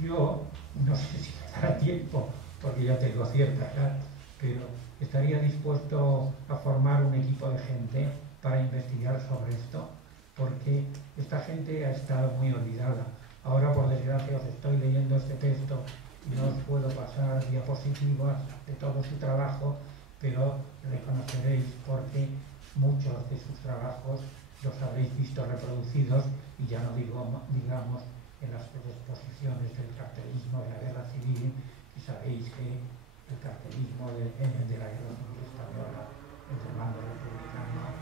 yo no sé si me dará tiempo, porque ya tengo cierta edad, pero estaría dispuesto a formar un equipo de gente para investigar sobre esto, porque esta gente ha estado muy olvidada. Ahora, por desgracia, os estoy leyendo este texto y no os puedo pasar diapositivas de todo su trabajo, pero reconoceréis porque muchos de sus trabajos los habréis visto reproducidos, y ya no digo, digamos, en las exposiciones del cartelismo de la Guerra Civil, y sabéis que el cartelismo de la Guerra Civil Española, el mando republicano,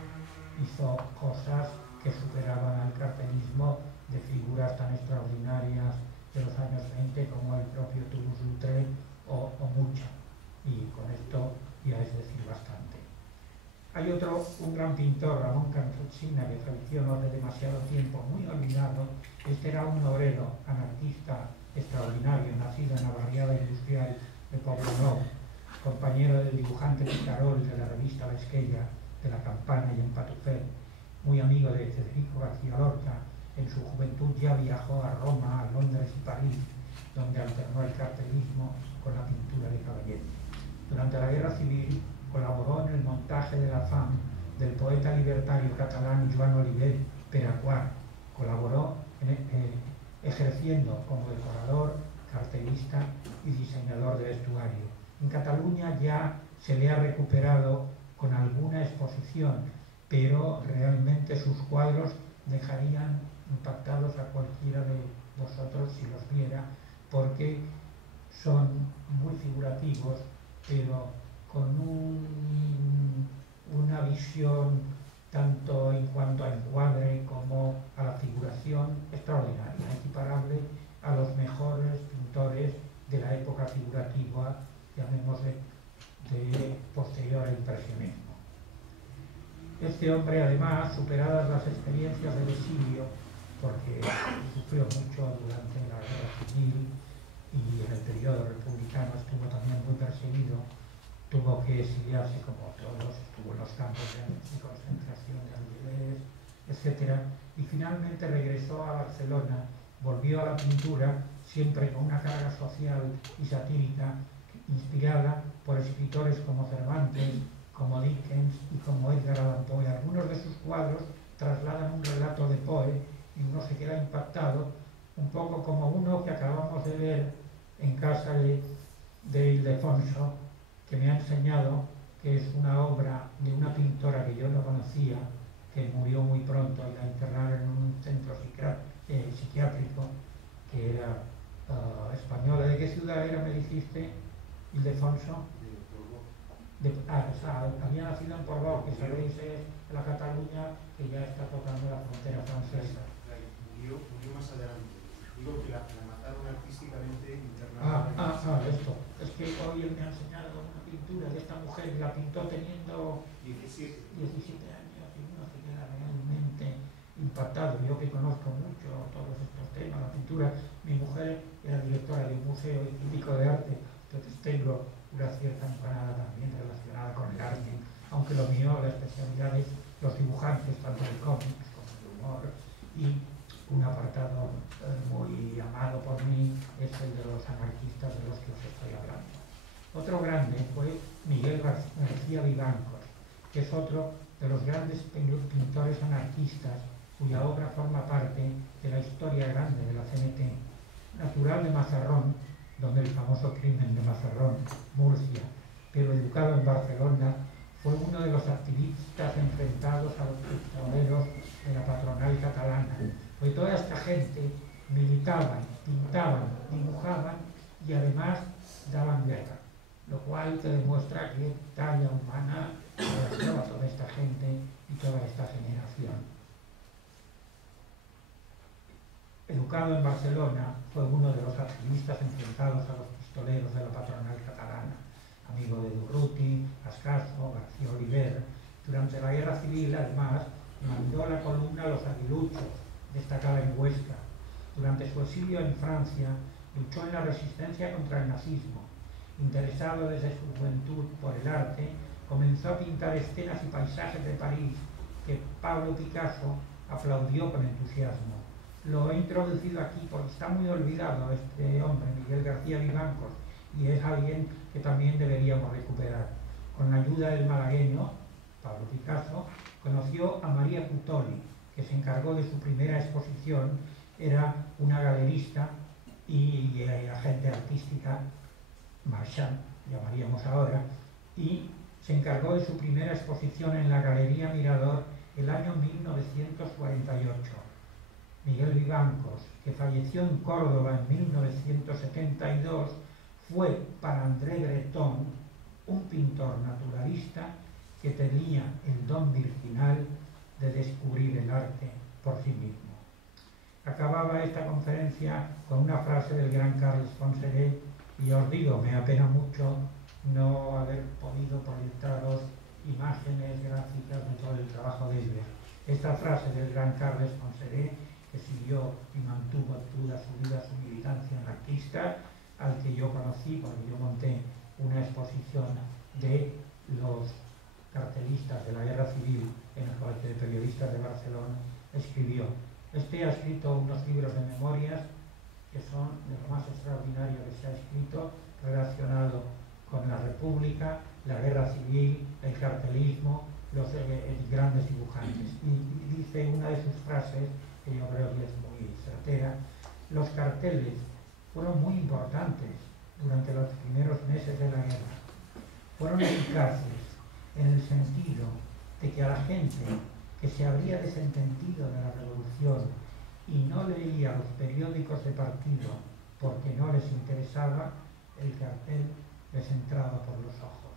hizo cosas que superaban al cartelismo de figuras tan extraordinarias de los años 20 como el propio Toulouse-Lautrec o Mucha, y con esto ya es decir bastante. Hay un gran pintor, Ramón Canfrusina, que falleció no hace demasiado tiempo, muy olvidado. Este era un obrero anarquista extraordinario, nacido en la barriada industrial de Poblenou, compañero del dibujante Picarol de la revista La Esquella, de La Campana y en Patufet, muy amigo de Federico García Lorca. En su juventud ya viajó a Roma, a Londres y París, donde alternó el cartelismo con la pintura de caballete. Durante la Guerra Civil colaboró en el montaje de La Fam del poeta libertario catalán Joan Oliver Peraquart. Colaboró ejerciendo como decorador, cartelista y diseñador de vestuario. En Cataluña ya se le ha recuperado con alguna exposición, pero realmente sus cuadros dejarían impactados a cualquiera de vosotros si los viera, porque son muy figurativos, pero con una visión tanto en cuanto a encuadre como a la figuración extraordinaria, equiparable a los mejores pintores de la época figurativa, llamémosle, de posterior al impresionismo. Este hombre, además, superadas las experiencias del exilio, porque sufrió mucho durante la Guerra Civil y en el periodo republicano estuvo también muy perseguido, tuvo que exiliarse como todos, estuvo en los campos de concentración de Algeles, etc. Y finalmente regresó a Barcelona, volvió a la pintura, siempre con una carga social y satírica, inspirada por escritores como Cervantes, como Dickens y como Edgar Allan Poe. Algunos de sus cuadros trasladan un relato de Poe y uno se queda impactado, un poco como uno que acabamos de ver en casa de Ildefonso, que me ha enseñado que es una obra de una pintora que yo no conocía, que murió muy pronto y la internaron en un centro psiquiátrico, que era española. ¿De qué ciudad era, me dijiste, Ildefonso? Había nacido en Portbou, que sabéis es la Cataluña que ya está tocando la frontera francesa. Murió más adelante. Digo que la mataron artísticamente, internamente. Esto. Es que hoy él me ha enseñado una pintura de esta mujer y la pintó teniendo 17 años y uno se queda realmente impactado. Yo que conozco mucho todos estos temas, la pintura, mi mujer era directora de un museo y crítico de arte, entonces tengo una cierta empanada también relacionada con el arte, aunque lo mío, la especialidad es los dibujantes, tanto de cómics como de humor, y un apartado muy amado por mí es el de los anarquistas de los que os estoy hablando. Otro grande fue Miguel García Vivancos, que es otro de los grandes pintores anarquistas cuya obra forma parte de la historia grande de la CNT. Natural de Mazarrón, donde el famoso crimen de Mazarrón, Murcia, pero educado en Barcelona, fue uno de los activistas enfrentados a los pistoleros de la patronal catalana. Pues toda esta gente militaban, pintaban, dibujaban y además daban guerra, lo cual te demuestra que talla humana a toda esta gente y toda esta generación. Educado en Barcelona, fue uno de los activistas enfrentados a los pistoleros de la patronal catalana, amigo de Durruti, Ascaso, García Oliver. Durante la Guerra Civil, además, mandó la columna Los Aguiluchos, destacada en Huesca. Durante su exilio en Francia, luchó en la resistencia contra el nazismo. Interesado desde su juventud por el arte, comenzó a pintar escenas y paisajes de París que Pablo Picasso aplaudió con entusiasmo. Lo he introducido aquí porque está muy olvidado este hombre, Miguel García Vivancos, y es alguien que también deberíamos recuperar. Con la ayuda del malagueño, Pablo Picasso, conoció a María Cutoli, que se encargó de su primera exposición, era una galerista y agente artística, marchand, llamaríamos ahora, y se encargó de su primera exposición en la Galería Mirador el año 1948. Miguel Vivancos, que falleció en Córdoba en 1972, fue para André Breton un pintor naturalista que tenía el don virginal de descubrir el arte por sí mismo. Acababa esta conferencia con una frase del gran Carles Poncelet, y os digo, me apena mucho no haber podido proyectaros imágenes gráficas de todo el trabajo de Hilbert. Esta frase del gran Carles Poncelet, que siguió y mantuvo toda su vida su militancia anarquista, al que yo conocí porque yo monté una exposición de los cartelistas de la Guerra Civil en el Colegio de Periodistas de Barcelona, escribió: este ha escrito unos libros de memorias que son de lo más extraordinario que se ha escrito relacionado con la República, la Guerra Civil, el cartelismo, los grandes dibujantes. Y dice una de sus frases, que yo creo que es muy certera: los carteles fueron muy importantes durante los primeros meses de la guerra. Fueron eficaces en el sentido de que a la gente que se habría desentendido de la revolución y no leía los periódicos de partido porque no les interesaba, el cartel les entraba por los ojos.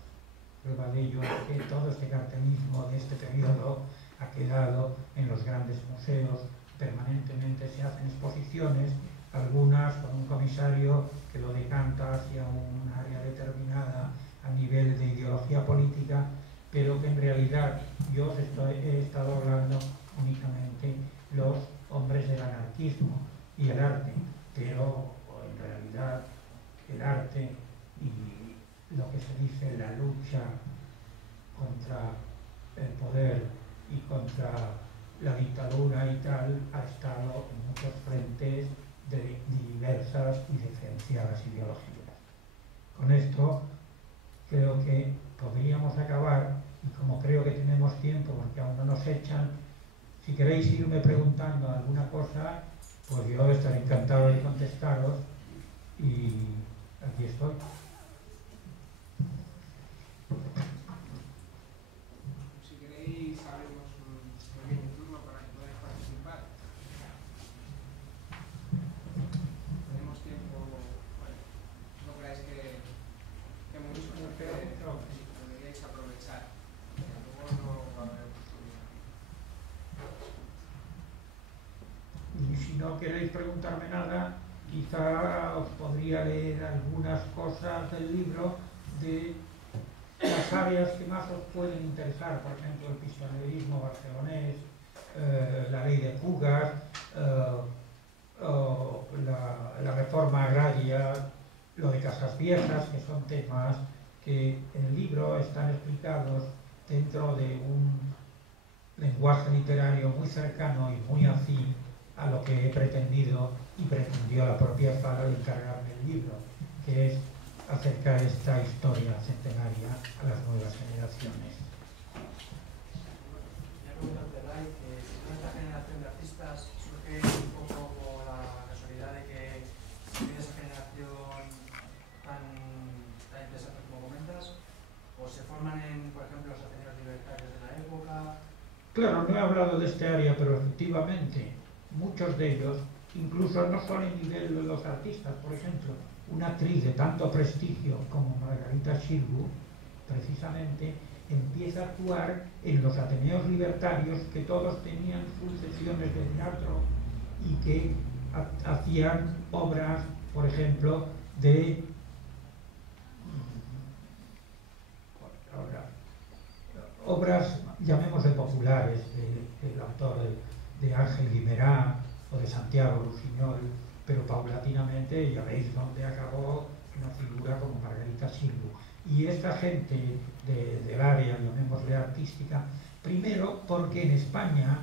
Prueba de ello es que todo este cartelismo de este periodo ha quedado en los grandes museos. Permanentemente se hacen exposiciones, algunas con un comisario que lo decanta hacia un área determinada a nivel de ideología política, pero que en realidad yo he estado hablando únicamente los hombres del anarquismo y el arte, pero en realidad el arte y lo que se dice la lucha contra el poder y contra la dictadura y tal ha estado en muchos frentes de diversas y diferenciadas ideologías. Con esto creo que podríamos acabar, y como creo que tenemos tiempo porque aún no nos echan, si queréis irme preguntando alguna cosa, pues yo estaré encantado de contestaros y aquí estoy. Si queréis, abrimos un pequeño turno para que podáis participar. Tenemos tiempo, bueno, no creáis que mucho, pero deberíais aprovechar. Luego no va a haber oportunidad. Y si no, no queréis preguntarme nada, quizá os podría leer algunas cosas del libro de las áreas que más os pueden interesar, por ejemplo, el pistolero barcelonés, la ley de fugas, la reforma agraria, lo de Casas Viejas, que son temas que en el libro están explicados dentro de un lenguaje literario muy cercano y muy afín a lo que he pretendido y pretendió la propia Fala al encargarme el libro, que es acercar esta historia centenaria a las nuevas generaciones. Ya preguntarte, Ray, esta generación de artistas surge un poco por la casualidad de que viene esa generación tan interesante como comentas, o se forman en, por ejemplo, los ateneos libertarios de la época. Claro, no he hablado de este área, pero efectivamente muchos de ellos, incluso no solo en nivel de los artistas, por ejemplo, una actriz de tanto prestigio como Margarita Xirgu, precisamente, empieza a actuar en los ateneos libertarios, que todos tenían sus sesiones de teatro y que hacían obras, por ejemplo, de obras, llamémosle populares, del autor de Ángel Guimerá o de Santiago Rusiñol, pero paulatinamente ya veis dónde acabó una figura como Margarita Xirgu. Y esta gente del área, llamémosle artística, primero porque en España,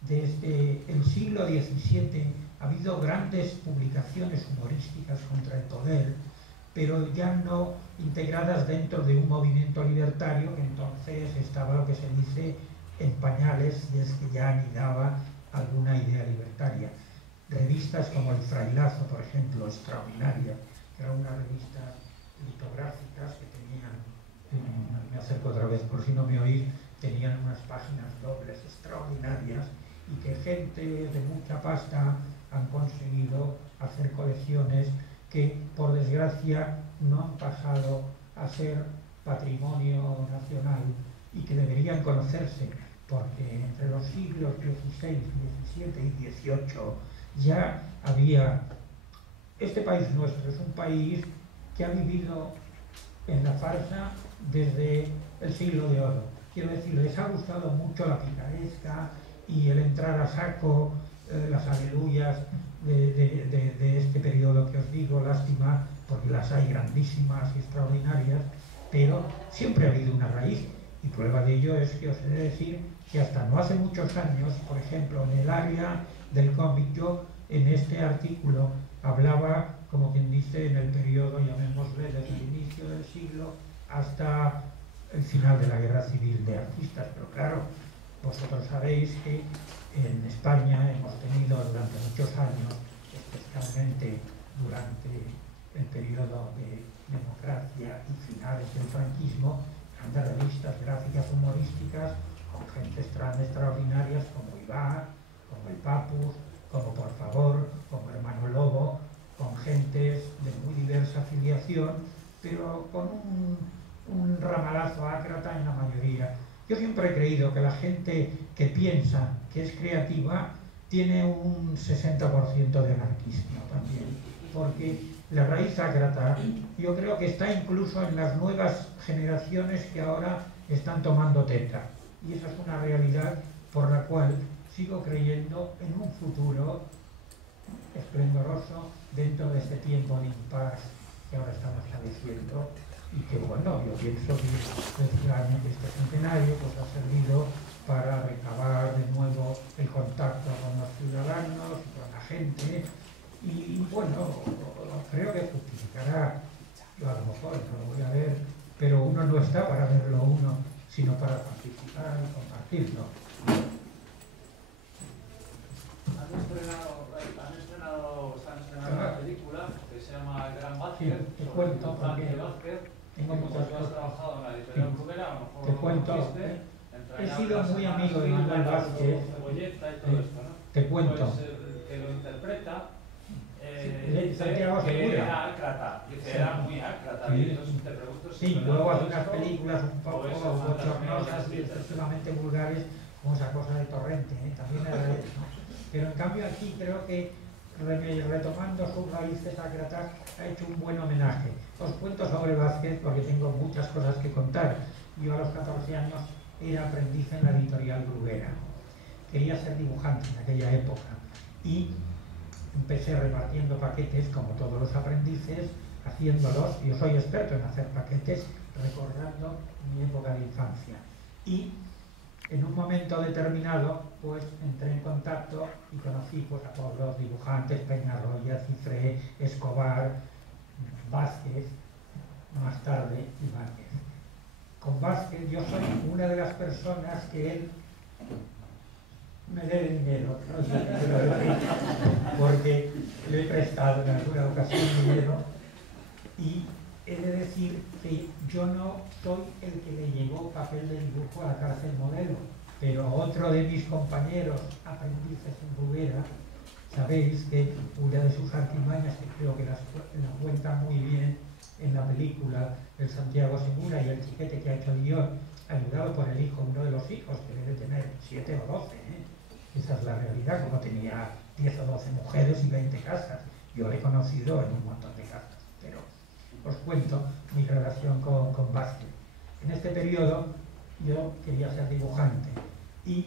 desde el siglo XVII, ha habido grandes publicaciones humorísticas contra el poder, pero ya no integradas dentro de un movimiento libertario, que entonces estaba lo que se dice en pañales, y es que ya anidaba alguna idea libertaria. Revistas como El Frailazo, por ejemplo, extraordinaria, que era una revista litográficas que tenían, me acerco otra vez por si no me oís, tenían unas páginas dobles extraordinarias, y que gente de mucha pasta han conseguido hacer colecciones que, por desgracia, no han pasado a ser patrimonio nacional y que deberían conocerse, porque entre los siglos XVI, XVII y XVIII ya había... Este país nuestro es un país que ha vivido en la farsa desde el siglo de oro. Quiero decir, les ha gustado mucho la picaresca y el entrar a saco, las aleluyas de este periodo que os digo, lástima, porque las hay grandísimas y extraordinarias, pero siempre ha habido una raíz, y prueba de ello es que os he de decir que hasta no hace muchos años, por ejemplo, en el área del cómic, yo en este artículo hablaba, como quien dice, en el periodo, llamémosle, desde el inicio del siglo hasta el final de la Guerra Civil de artistas, pero claro, vosotros sabéis que en España hemos tenido durante muchos años, especialmente durante el periodo de democracia y finales del franquismo, grandes revistas gráficas humorísticas con gentes tan extraordinarias como Ibar, como el Papus, como Por Favor, como Hermano Lobo, con gentes de muy diversa filiación, pero con un ramalazo ácrata en la mayoría. Yo siempre he creído que la gente que piensa, que es creativa, tiene un 60% de anarquismo también, porque la raíz ácrata yo creo que está incluso en las nuevas generaciones que ahora están tomando teta, y esa es una realidad por la cual sigo creyendo en un futuro esplendoroso dentro de este tiempo de impas que ahora estamos padeciendo, y que bueno, yo pienso que precisamente este centenario pues ha servido para recabar de nuevo el contacto con los ciudadanos y con la gente, y bueno, creo que justificará. Yo a lo mejor no lo voy a ver, pero uno no está para verlo uno, sino para participar y compartirlo. Están estrenando una película que se llama El Gran Vázquez, te sobre cuento, el porque de Vázquez. tengo Como muchas tú has cosas. trabajado en la editorial Bruguera, a lo mejor Te lo cuento, conociste, he sido muy amigo de Manuel Vázquez. Cebolleta y todo esto, ¿no? Te cuento. Pues el que lo interpreta dice Santiago que Segura. era ácrata, dice Sí. que era muy ácrata, Sí. y entonces te pregunto si Sí, es luego verdad hace unas esto, películas un poco o eso es bochornosas y fantasía. excesivamente vulgares, como esa cosa de Torrente, también era de él, ¿no? Pero en cambio aquí creo que retomando sus raíces a Gratach ha hecho un buen homenaje. Os cuento sobre Vázquez porque tengo muchas cosas que contar. Yo a los 14 años era aprendiz en la editorial Bruguera. Quería ser dibujante en aquella época y empecé repartiendo paquetes como todos los aprendices, haciéndolos. Yo soy experto en hacer paquetes recordando mi época de infancia. Y en un momento determinado, pues entré en contacto y conocí pues, a todos los dibujantes, Peñarroya, Cifré, Escobar, Vázquez, más tarde Ibáñez. Con Vázquez yo soy una de las personas que él me debe dinero, no sé qué quiero decir, porque le he prestado en alguna ocasión dinero y he de decir que yo no soy el que le llevó papel de dibujo a la cárcel Modelo, pero otro de mis compañeros aprendices en Bruguera, sabéis que una de sus artimañas, que creo que la cuenta muy bien en la película El Santiago Segura y el chiquete que ha hecho el guión, ayudado por el hijo, uno de los hijos, que debe tener 7 o 12, esa es la realidad, como tenía 10 o 12 mujeres y 20 casas. Yo le he conocido en un montón de casas, pero os cuento mi relación con Vázquez. En este periodo yo quería ser dibujante y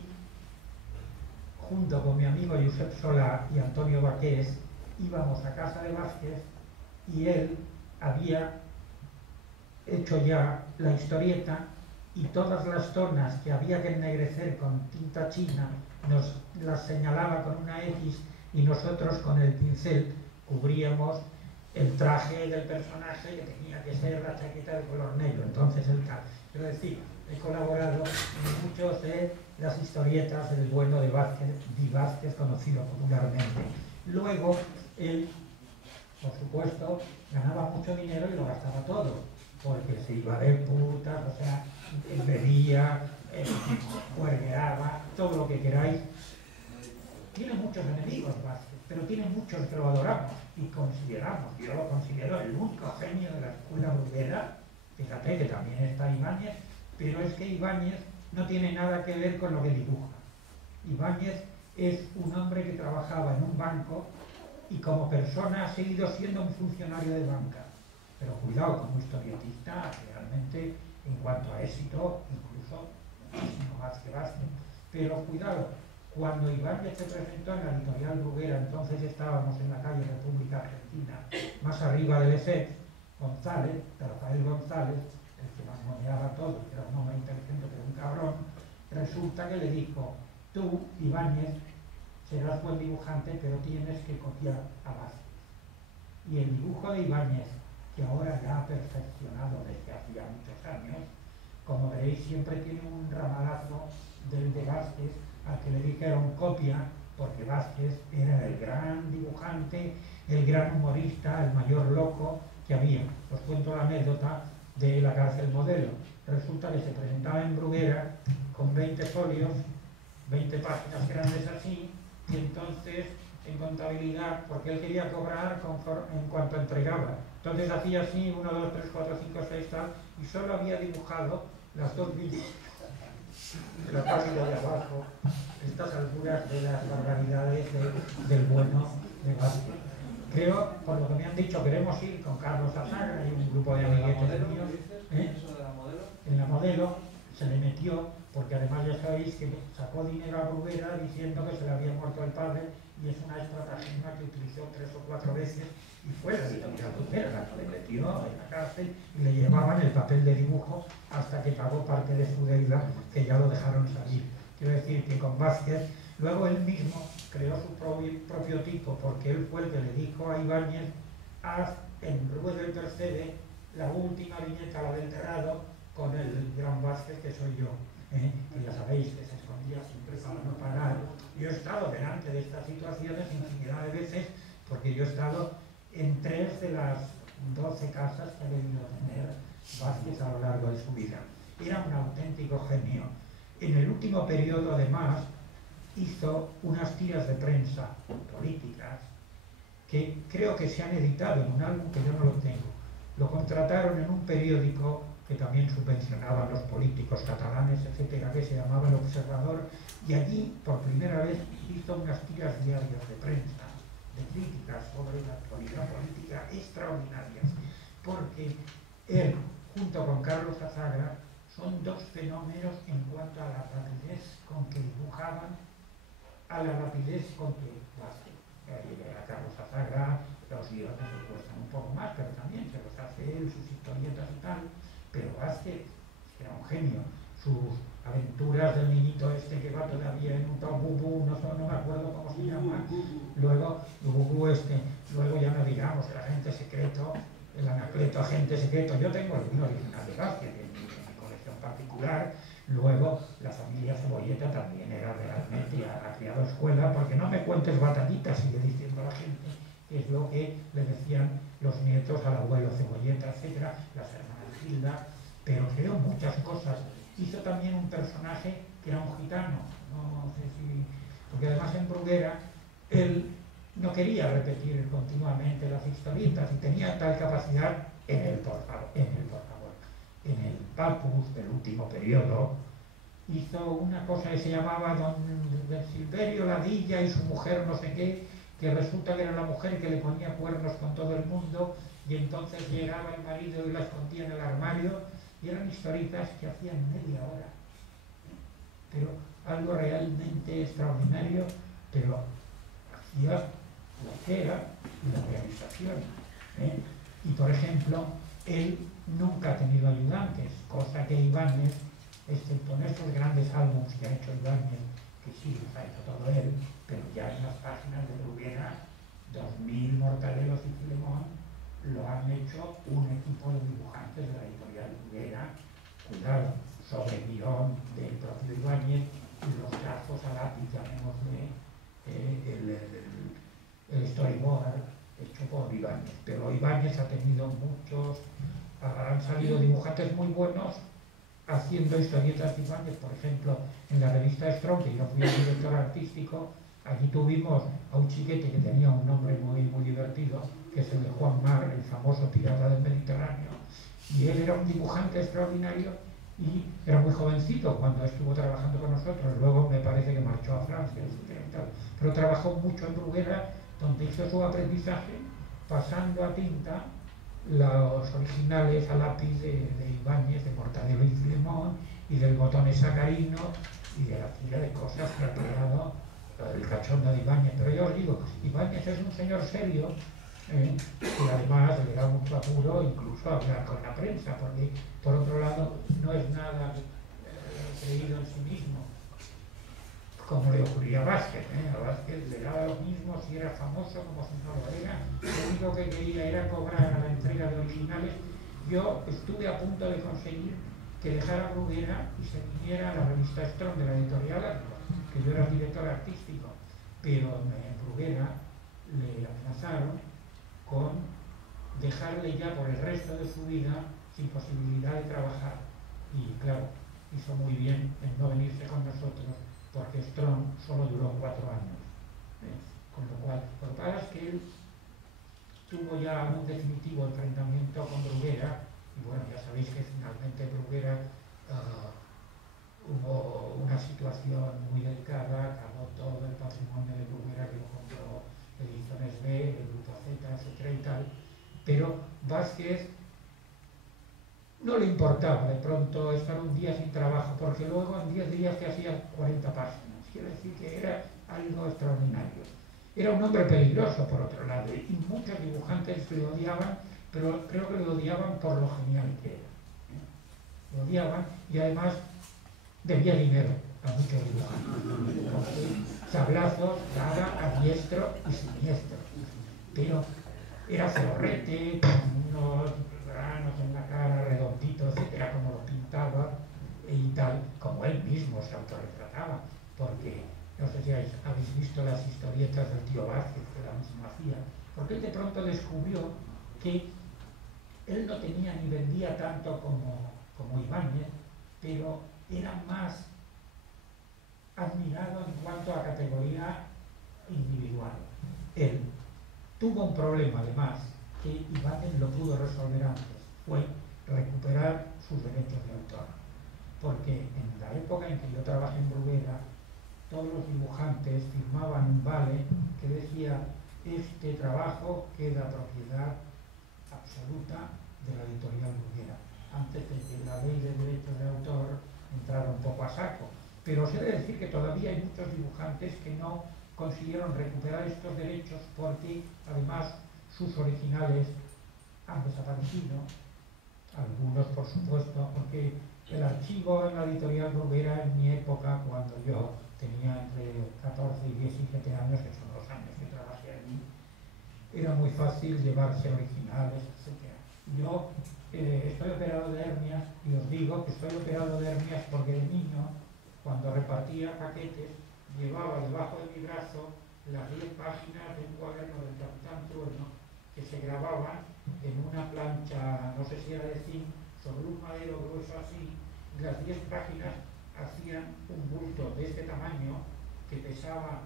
junto con mi amigo Josep Solà y Antonio Baqués íbamos a casa de Vázquez y él había hecho ya la historieta y todas las zonas que había que ennegrecer con tinta china nos las señalaba con una X y nosotros con el pincel cubríamos el traje del personaje que tenía que ser la chaqueta de color negro, entonces el caso. Quiero decir, he colaborado en muchos de las historietas del bueno de Vázquez, Di Vázquez, conocido popularmente. Luego, él, por supuesto, ganaba mucho dinero y lo gastaba todo, porque se iba de putas, o sea, bebía, juergueaba, todo lo que queráis. Tiene muchos enemigos Vázquez, pero tiene muchos que lo adoramos y consideramos, yo lo considero el único genio de la escuela bruguera. Fíjate que también está Ibáñez, pero es que Ibáñez no tiene nada que ver con lo que dibuja. Ibáñez es un hombre que trabajaba en un banco y como persona ha seguido siendo un funcionario de banca. Pero cuidado, como historietista, realmente, en cuanto a éxito, incluso muchísimo más que Vázquez. Pero cuidado, cuando Ibáñez se presentó en la editorial Bruguera, entonces estábamos en la calle República Argentina, más arriba del ESET, González, Rafael González, el que nos moneaba todo, que era un hombre inteligente pero un cabrón, resulta que le dijo: tú, Ibáñez, serás buen dibujante, pero tienes que copiar a Vázquez. Y el dibujo de Ibáñez, que ahora ya ha perfeccionado desde hacía muchos años, como veréis, siempre tiene un ramalazo del de Vázquez, al que le dijeron copia, porque Vázquez era el gran dibujante, el gran humorista, el mayor loco que había. Os cuento la anécdota de la cárcel Modelo. Resulta que se presentaba en Bruguera con 20 folios, 20 páginas grandes así, y entonces en contabilidad, porque él quería cobrar en cuanto entregaba. Entonces hacía así, 1, 2, 3, 4, 5, 6, tal, y solo había dibujado las 2 líneas de la página de abajo, estas alturas de las barbaridades del bueno de Vázquez. Creo, por lo que me han dicho, queremos ir con Carlos Azagra y un grupo de amiguetes míos. ¿Eso de la Modelo? En la Modelo se le metió, porque además ya sabéis que sacó dinero a Bruguera diciendo que se le había muerto el padre, y es una estratagema que utilizó 3 o 4 veces, y fue la editorial Bruguera la que le metió en la cárcel y le llevaban el papel de dibujo hasta que pagó parte de su deuda, que ya lo dejaron salir. Quiero decir que con Vázquez, luego él mismo creó su propio tipo, porque él fue el que le dijo a Ibáñez: haz en Rubén del Tercere la última viñeta, la del Terrado, con el gran Vázquez que soy yo, que ya sabéis que se escondía siempre para no pagar. Yo he estado delante de estas situaciones infinidad de veces, porque yo he estado en 3 de las 12 casas que ha debido tener Vázquez a lo largo de su vida. Era un auténtico genio. En el último periodo, además, hizo unas tiras de prensa políticas que creo que se han editado en un álbum que yo no lo tengo. Lo contrataron en un periódico que también subvencionaba a los políticos catalanes, etcétera, que se llamaba El Observador, y allí por primera vez hizo unas tiras diarias de prensa, de críticas sobre la actualidad política extraordinarias, porque él, junto con Carlos Azagra, son dos fenómenos en cuanto a la rapidez con que dibujaban, a la rapidez con que Vázquez. A Carlos Azagra los guiones le cuestan un poco más, pero también se los hace él, sus historietas y tal, pero Vázquez era un genio. Sus aventuras del niñito este que va todavía en un tal Bubú, no me acuerdo cómo se llama, luego Bubú luego ya no digamos el agente secreto, el Anacleto agente secreto. Yo tengo el libro original de Vázquez en mi colección particular. Luego la familia Cebolleta también era realmente, ha criado escuela, porque no me cuentes batallitas, sigue diciendo la gente, que es lo que le decían los nietos al abuelo Cebolleta, etcétera, las hermanas Gilda, pero creó muchas cosas. Hizo también un personaje que era un gitano, no sé si, porque además en Bruguera él no quería repetir continuamente las historietas y tenía tal capacidad en el Papus del último periodo. Hizo una cosa que se llamaba Don Silverio Ladilla y su mujer no sé qué, que resulta que era la mujer que le ponía cuernos con todo el mundo, y entonces llegaba el marido y la escondía en el armario, y eran historietas que hacían media hora, pero algo realmente extraordinario, pero hacía lo que era la realización, ¿eh? Y por ejemplo, él nunca ha tenido ayudantes, cosa que Ibáñez, excepto en estos grandes álbumes que ha hecho Ibáñez, que sí los ha hecho todo él, pero ya en las páginas de Bruguera, 2000 Mortadelos y Filemón lo han hecho un equipo de dibujantes de la editorial Bruguera, cuidado, sobre guión del propio Ibáñez y los trazos a lápiz, llamémosle el storyboard hecho por Ibáñez. Pero Ibáñez ha tenido muchos, han salido dibujantes muy buenos haciendo historietas de Ibáñez. Por ejemplo, en la revista Strong, que yo fui el director artístico, allí tuvimos a un chiquete que tenía un nombre muy divertido, que es el de Juan Mar, el famoso pirata del Mediterráneo, y él era un dibujante extraordinario y era muy jovencito cuando estuvo trabajando con nosotros. Luego me parece que marchó a Francia, pero trabajó mucho en Bruguera, donde hizo su aprendizaje pasando a tinta los originales a lápiz de Ibáñez, de Mortadelo y Filemón, y del Botones Sacarino, y de la tira de cosas que ha creado el cachondo de Ibáñez. Pero yo os digo, Ibáñez es un señor serio, y además le da mucho apuro incluso a hablar con la prensa, porque por otro lado no es nada creído en sí mismo, como le ocurría a Vázquez. A Vázquez le daba lo mismo si era famoso como si no lo era. Lo único que quería era cobrar a la entrega de originales. Yo estuve a punto de conseguir que dejara Bruguera y se viniera a la revista Strong de la editorial Atlas, que yo era el director artístico, pero en Bruguera le amenazaron con dejarle ya por el resto de su vida sin posibilidad de trabajar. Y claro, hizo muy bien en no venirse con nosotros, porque Strong solo duró 4 años. Con lo cual, lo que pasa es que él tuvo ya un definitivo enfrentamiento con Bruguera, y bueno, ya sabéis que finalmente Bruguera hubo una situación muy delicada, acabó todo el patrimonio de Bruguera, que lo compró Ediciones B, el Grupo Z, etcétera y tal, pero Vázquez no le importaba de pronto estar un día sin trabajo, porque luego en 10 días te hacía 40 páginas. Quiero decir que era algo extraordinario. Era un hombre peligroso, por otro lado, y muchos dibujantes le odiaban, pero creo que le odiaban por lo genial que era. Lo odiaban, y además debía dinero a muchos dibujantes. Sablazos daba a diestro y siniestro, pero era zorrete, con unos granos en la cara, redondito, etcétera, como lo pintaba y tal, como él mismo se autorretrataba, porque no sé si habéis visto las historietas del tío Vázquez, que la misma hacía, porque él de pronto descubrió que él no tenía ni vendía tanto como Ibáñez, pero era más admirado en cuanto a categoría individual. Él tuvo un problema además que Ibáñez lo pudo resolver antes, fue recuperar sus derechos de autor. Porque en la época en que yo trabajé en Bruguera, todos los dibujantes firmaban un vale que decía: este trabajo queda propiedad absoluta de la editorial Bruguera, antes de que la ley de derechos de autor entrara un poco a saco. Pero os he de decir que todavía hay muchos dibujantes que no consiguieron recuperar estos derechos porque además sus originales han desaparecido, algunos por supuesto, porque el archivo en la editorial Bruguera en mi época, cuando yo tenía entre 14 y 17 años, que son los años que trabajé allí, era muy fácil llevarse originales, etc. Yo estoy operado de hernias y os digo que estoy operado de hernias porque de niño, cuando repartía paquetes, llevaba debajo de mi brazo las 10 páginas de un cuaderno del Capitán Trueno que se grababan en una plancha, no sé si era de zinc, sobre un madero grueso así, y las 10 páginas hacían un bulto de este tamaño que pesaba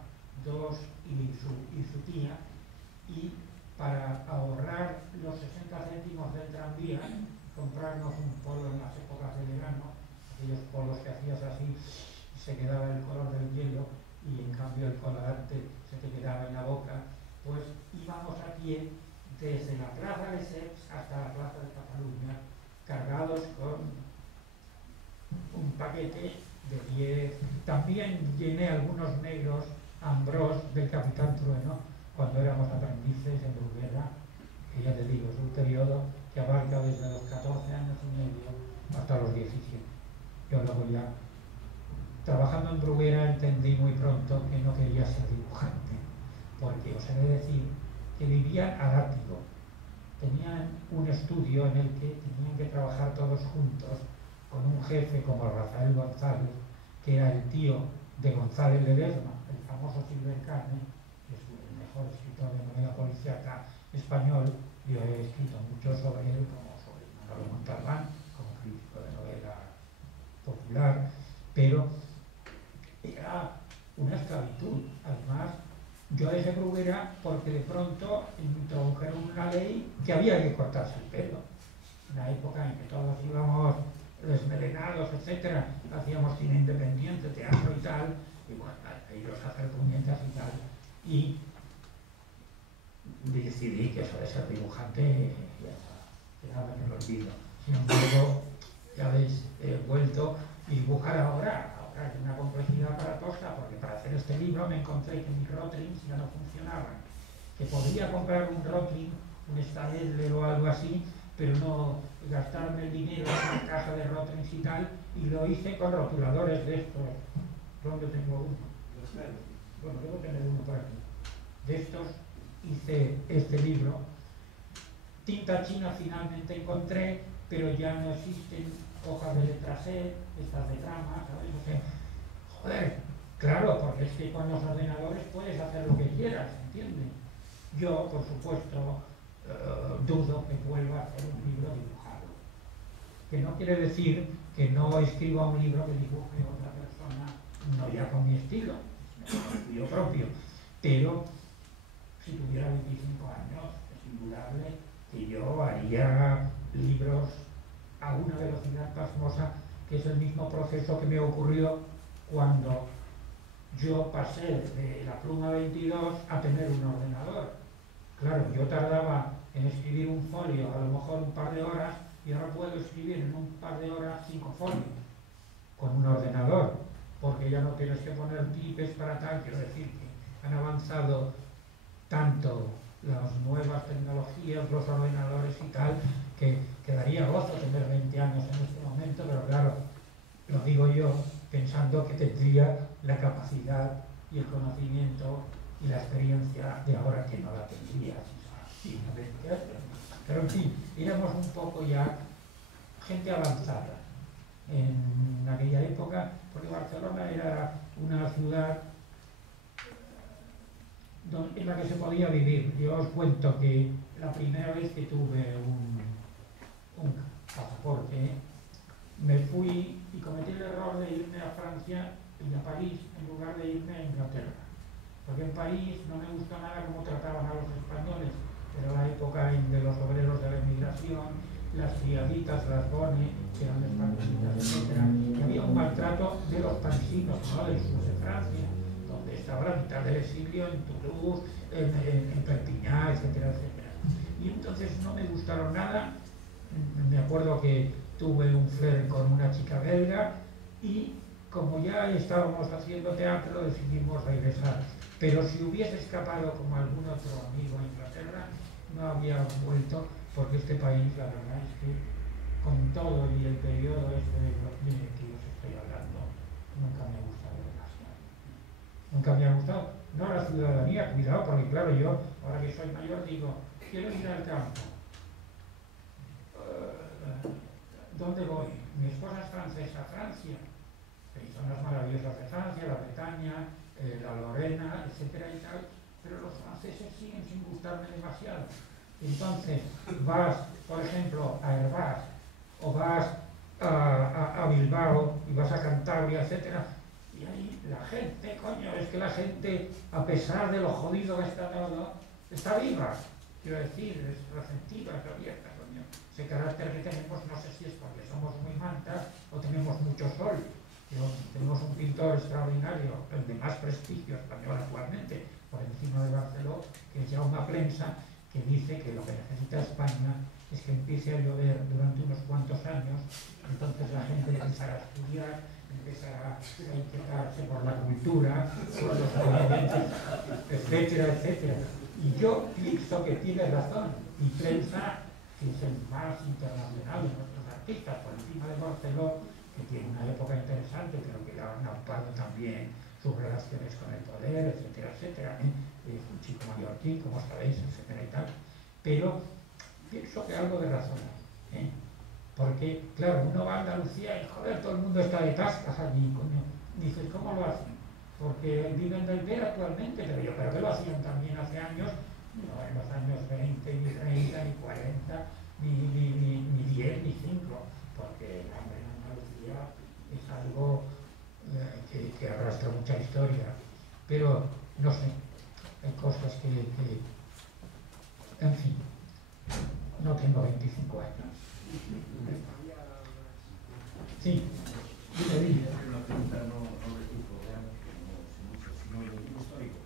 2 y su tía, y para ahorrar los 60 céntimos del tranvía, comprarnos un polo en las épocas de verano, aquellos polos que hacías así, se quedaba el color del hielo y en cambio el colorante se te quedaba en la boca, pues íbamos a pie desde la plaza de Seps hasta la plaza de Cataluña, cargados con un paquete de 10. También llené algunos negros Ambrós del Capitán Trueno cuando éramos aprendices en Bruguera, que ya te digo, es un periodo que abarca desde los 14 años y medio hasta los 17. Yo luego ya, trabajando en Bruguera, entendí muy pronto que no quería ser dibujante, porque os he de decir que vivían al ático. Tenían un estudio en el que tenían que trabajar todos juntos con un jefe como Rafael González, que era el tío de González Ledesma, el famoso Silver Carne, que es el mejor escritor de novela policíaca español. Yo he escrito mucho sobre él, como sobre Manolo Montalbán, como crítico de novela popular, pero era una esclavitud. Además, yo dejé Bruguera porque de pronto introdujeron una ley que había que cortarse el pelo. En la época en que todos íbamos desmelenados, etcétera, hacíamos cine independiente, teatro y tal, y bueno, ellos hacer puñetas y tal, y decidí que eso de ser dibujante ya quedaba en el olvido. Sin embargo, ya veis, he vuelto a dibujar ahora es una complejidad aparatosa, porque para hacer este libro me encontré que mis Rotlings ya no funcionaban, que podría comprar un Rotling, un Staedtler o algo así, pero no gastarme el dinero en una caja de Rotlings y tal, y lo hice con rotuladores de estos. ¿Dónde tengo uno? Bueno, debo tener uno por aquí. De estos hice este libro. Tinta china finalmente encontré, pero ya no existen hojas de letra set, estas de trama, ¿sabes? O sea, joder, claro, porque es que con los ordenadores puedes hacer lo que quieras, ¿entiendes? Yo, por supuesto, dudo que vuelva a hacer un libro dibujado. Que no quiere decir que no escriba un libro que dibuje otra persona, no ya con mi estilo, yo propio, pero si tuviera 25 años, es indudable que yo haría libros a una velocidad pasmosa, que es el mismo proceso que me ocurrió cuando yo pasé de la pluma 22 a tener un ordenador. Claro, yo tardaba en escribir un folio a lo mejor un par de horas, y ahora puedo escribir en un par de horas 5 folios con un ordenador, porque ya no tienes que poner tipes para tal. Quiero decir que han avanzado tanto las nuevas tecnologías, los ordenadores y tal, que daría gozo tener 20 años en este momento, pero claro, lo digo yo pensando que tendría la capacidad y el conocimiento y la experiencia de ahora, que no la tendría. Pero en fin, éramos un poco ya gente avanzada en aquella época, porque Barcelona era una ciudad en la que se podía vivir. Yo os cuento que la primera vez que tuve un pasaporte, me fui y cometí el error de irme a Francia y a París en lugar de irme a Inglaterra, porque en París no me gustó nada cómo trataban a los españoles. Era la época de los obreros de la emigración, las criaditas, las bone, que eran españolitas, etc. Y había un maltrato de los parisinos, ¿no?, del sur de Francia, donde estaba la mitad del exilio en Toulouse, en Perpiñán, etcétera, etcétera. Y entonces no me gustaron nada. Me acuerdo que tuve un flirt con una chica belga y como ya estábamos haciendo teatro decidimos regresar. Pero si hubiese escapado como algún otro amigo a Inglaterra, no había vuelto, porque este país, la verdad es que con todo y el periodo este de que os estoy hablando, nunca me ha gustado demasiado. Nunca me ha gustado. No la ciudadanía, cuidado, porque claro, yo, ahora que soy mayor, digo, quiero ir al campo. ¿Dónde voy? Mi esposa es francesa, Francia. Hay zonas maravillosas de Francia, la Bretaña, la Lorena, etcétera y tal, pero los franceses siguen sin gustarme demasiado. Entonces, vas, por ejemplo, a Hervás, o vas a Bilbao, y vas a Cantabria, etcétera, y ahí la gente, coño, es que la gente, a pesar de lo jodido que está todo, está viva. Quiero decir, es receptiva, es abierta, coño. Ese carácter que tenemos, no sé si es porque somos muy mantas o tenemos mucho sol. Tenemos un pintor extraordinario, el de más prestigio español actualmente, por encima de Barceló, que es Jaume Plensa, que dice que lo que necesita España es que empiece a llover durante unos cuantos años, entonces la gente empezará a estudiar, empezará a interesarse por la cultura, por los movimientos, etcétera, etcétera. Y yo pienso que tiene razón, y Plensa, que es el más internacional de nuestros artistas, por encima de Barceló, que tiene una época interesante, pero que le han aupado también sus relaciones con el poder, etcétera, etcétera. Es un chico mallorquín, como sabéis, etcétera y tal. Pero pienso que algo de razón hay, porque, claro, uno va a Andalucía y, joder, todo el mundo está de tascas allí, coño. Dices, ¿cómo lo hacen? Porque viven del ver actualmente, pero yo creo que lo hacían también hace años, no en los años 20, ni 30, ni 40, ni 10, ni 5, porque el hambre en Andalucía es algo que arrastra mucha historia. Pero, no sé, hay cosas que en fin, no tengo 25 años. Sí, dime. Una pregunta no de tipo, sino de tipo histórico.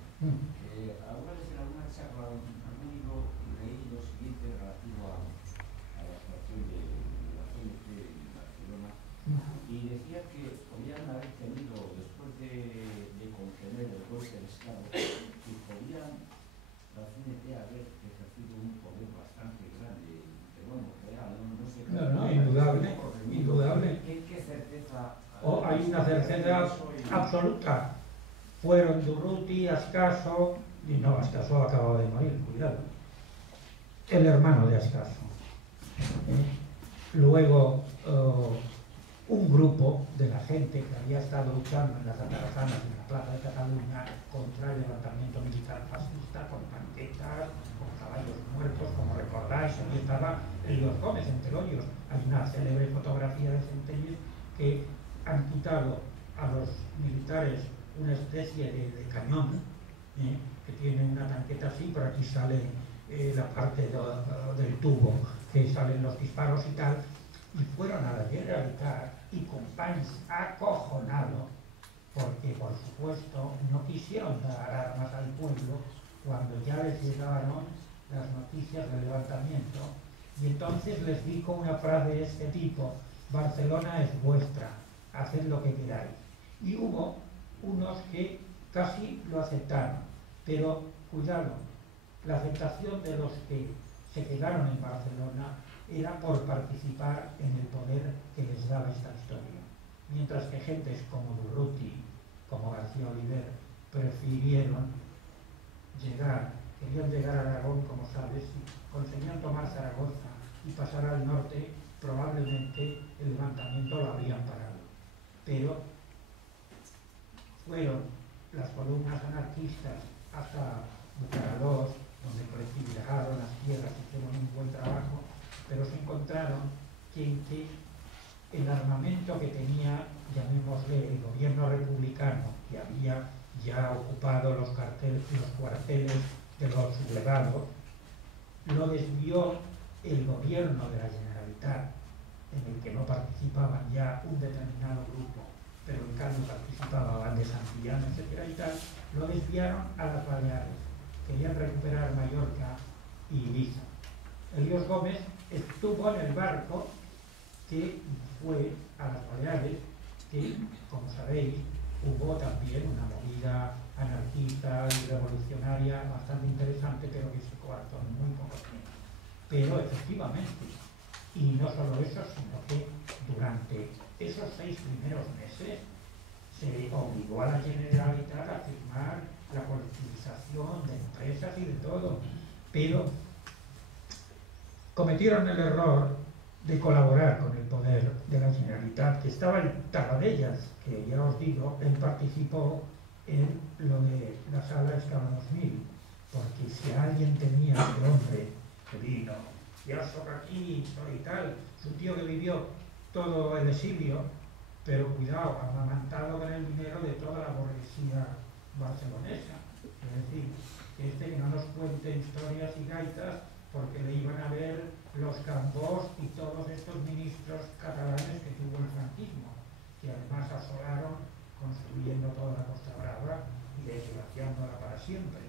Alguna vez en alguna charla, algún libro leí lo siguiente relativo a la actuación de la CNT en Barcelona, y decía que podían haber tenido, después de contener el golpe de Estado, que podían la CNT haber ejercido un poder bastante grande, pero bueno, real, no sé. No, indudable, indudable. ¿Qué certeza? Hay una certeza absoluta. Fueron Durruti, Ascaso, y no, Ascaso acababa de morir, cuidado. El hermano de Ascaso. Luego, un grupo de la gente que había estado luchando en las atarazanas en la Plaza de Cataluña contra el levantamiento militar fascista, con panquetas, con caballos muertos, como recordáis, allí estaba Elías Gómez en Teloyos. Hay una célebre fotografía de Centelles que han quitado a los militares una especie de cañón, que tiene una tanqueta así, por aquí sale la parte del tubo que salen los disparos y tal, y fueron a la Generalitat y Companys acojonado, porque por supuesto no quisieron dar armas al pueblo cuando ya les llegaron las noticias del levantamiento, y entonces les dijo una frase de este tipo: Barcelona es vuestra, haced lo que queráis. Y hubo unos que casi lo aceptaron, pero cuidado, la aceptación de los que se quedaron en Barcelona era por participar en el poder que les daba esta historia, mientras que gentes como Durruti, como García Oliver, prefirieron querían llegar a Aragón, como sabes, y conseguían tomar Zaragoza y pasar al norte, probablemente el levantamiento lo habrían parado. Pero fueron las columnas anarquistas hasta Bucaralós, donde privilegiaron las tierras y hicieron un buen trabajo, pero se encontraron que el armamento que tenía, llamémosle, el gobierno republicano, que había ya ocupado los cuarteles de los sublevados, lo desvió el gobierno de la Generalitat Generalitat, en el que no participaban ya un determinado grupo, pero en cambio participaban de Santillán, etcétera y tal, lo desviaron a las Baleares. Querían recuperar Mallorca y Ibiza. Elías Gómez estuvo en el barco que fue a las Baleares, que, como sabéis, hubo también una movida anarquista y revolucionaria bastante interesante, pero que se coartó en muy poco tiempo. Pero efectivamente, y no solo eso, sino que durante esos 6 primeros meses se obligó a la Generalitat a firmar la colectivización de empresas y de todo, pero cometieron el error de colaborar con el poder de la Generalitat, que estaba en Tarradellas, que ya os digo, él participó en lo de la sala Escala 2000, porque si alguien tenía el hombre que vino, ya aquí y tal, su tío que vivió todo el exilio, pero cuidado, amamantado con el dinero de toda la burguesía barcelonesa. Es decir, que no nos cuente historias y gaitas, porque le iban a ver los Cambós y todos estos ministros catalanes que tuvo el franquismo, que además asolaron construyendo toda la Costa Brava y desgraciándola para siempre,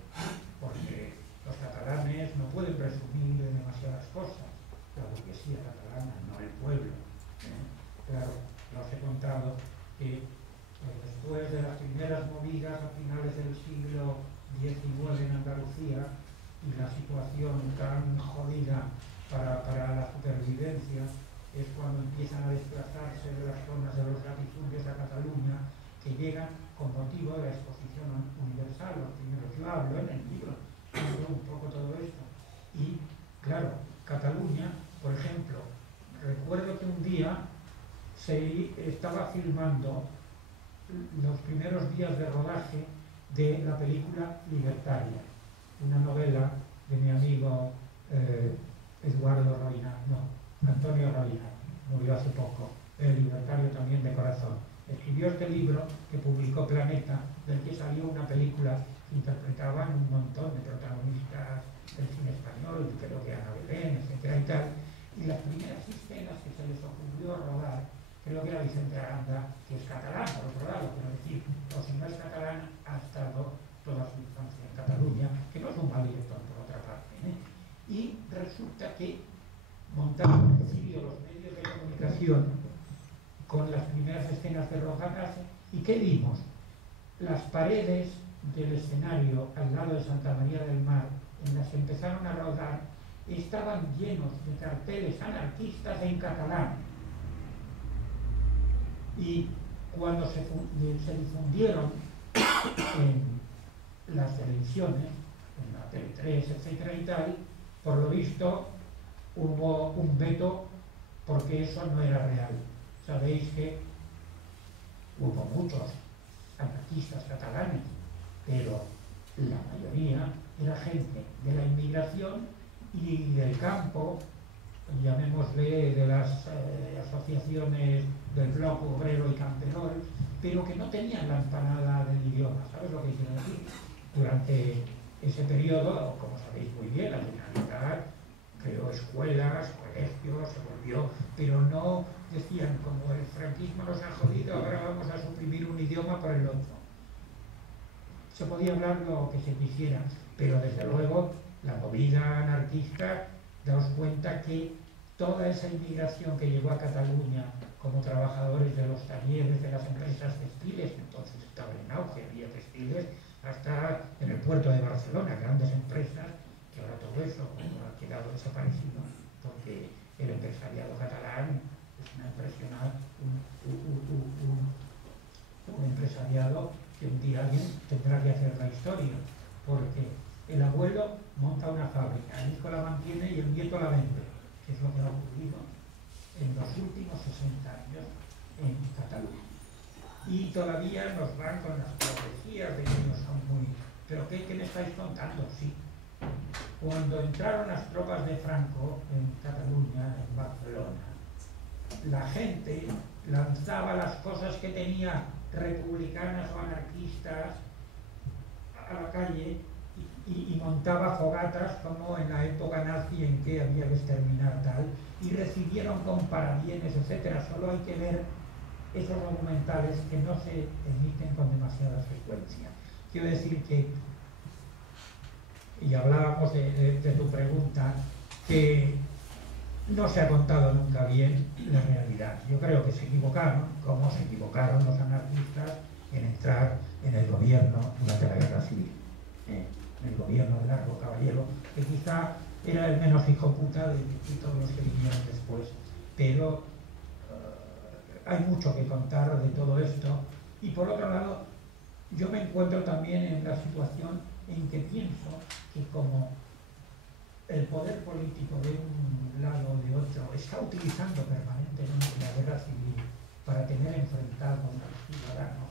porque los catalanes no pueden presumir de demasiadas cosas, la burguesía catalana, no el pueblo. Claro, os he contado que después de las primeras movidas a finales del siglo XIX en Andalucía, y la situación tan jodida para la supervivencia, es cuando empiezan a desplazarse de las zonas de los latifundios a Cataluña, que llegan con motivo de la Exposición Universal, los primeros. Yo hablo en el libro, hablo un poco todo esto. Y, claro, Cataluña, por ejemplo, recuerdo que un día se estaba filmando los primeros días de rodaje de la película Libertaria, una novela de mi amigo Eduardo Roina, Antonio Roina, murió hace poco, el libertario también de corazón. Escribió este libro que publicó Planeta, del que salió una película que interpretaban un montón de protagonistas del cine español, creo que Ana Belén, etcétera y tal, y las primeras escenas que se les ocurrió rodar, creo que era Vicente Aranda, que es catalán, por otro lado, quiero decir, o si no es catalán, ha estado toda su infancia en Cataluña, que no es un mal director por otra parte, y resulta que montaron en principio los medios de comunicación con las primeras escenas de rodaje, y ¿qué vimos? Las paredes del escenario al lado de Santa María del Mar, en las que empezaron a rodar, estaban llenos de carteles anarquistas en catalán. Y cuando se difundieron en las televisiones, en la Tele3, etcétera y tal, por lo visto hubo un veto porque eso no era real. Sabéis que hubo muchos anarquistas catalanes, pero la mayoría era gente de la inmigración y del campo, llamémosle de las asociaciones del Bloc Obrero y Camperol, pero que no tenían la empanada del idioma. ¿Sabes lo que quiero decir? Durante ese periodo, como sabéis muy bien, la Generalitat creó escuelas, colegios, se volvió, pero no decían, como el franquismo nos ha jodido, ahora vamos a suprimir un idioma por el otro. Se podía hablar lo que se quisiera, pero desde luego la movida anarquista, daos cuenta que toda esa inmigración que llegó a Cataluña como trabajadores de los talleres de las empresas textiles, que entonces estaban en auge, había textiles hasta en el puerto de Barcelona, grandes empresas, que ahora todo eso ha quedado desaparecido, porque el empresariado catalán es un empresariado que un día alguien tendrá que hacer la historia, porque el abuelo monta una fábrica, el hijo la mantiene y el nieto la vende, que es lo que ha ocurrido en los últimos 60 años en Cataluña. Y todavía nos van con las profecías de que ellos son muy... ¿Pero qué me estáis contando? Sí. Cuando entraron las tropas de Franco en Cataluña, en Barcelona, la gente lanzaba las cosas que tenía republicanas o anarquistas a la calle y montaba fogatas como en la época nazi en que había que exterminar tal, y recibieron con parabienes, etcétera. Solo hay que ver esos documentales que no se emiten con demasiada frecuencia. Quiero decir que, y hablábamos de tu pregunta, que no se ha contado nunca bien la realidad. Yo creo que se equivocaron, como se equivocaron los anarquistas en entrar en el gobierno durante la Guerra Civil, en el gobierno de Largo Caballero, que quizá era el menos hijo puta de todos los que vinieron después. Pero hay mucho que contar de todo esto. Y por otro lado, yo me encuentro también en la situación en que pienso que como el poder político de un lado o de otro está utilizando permanentemente la guerra civil para tener enfrentados a los ciudadanos,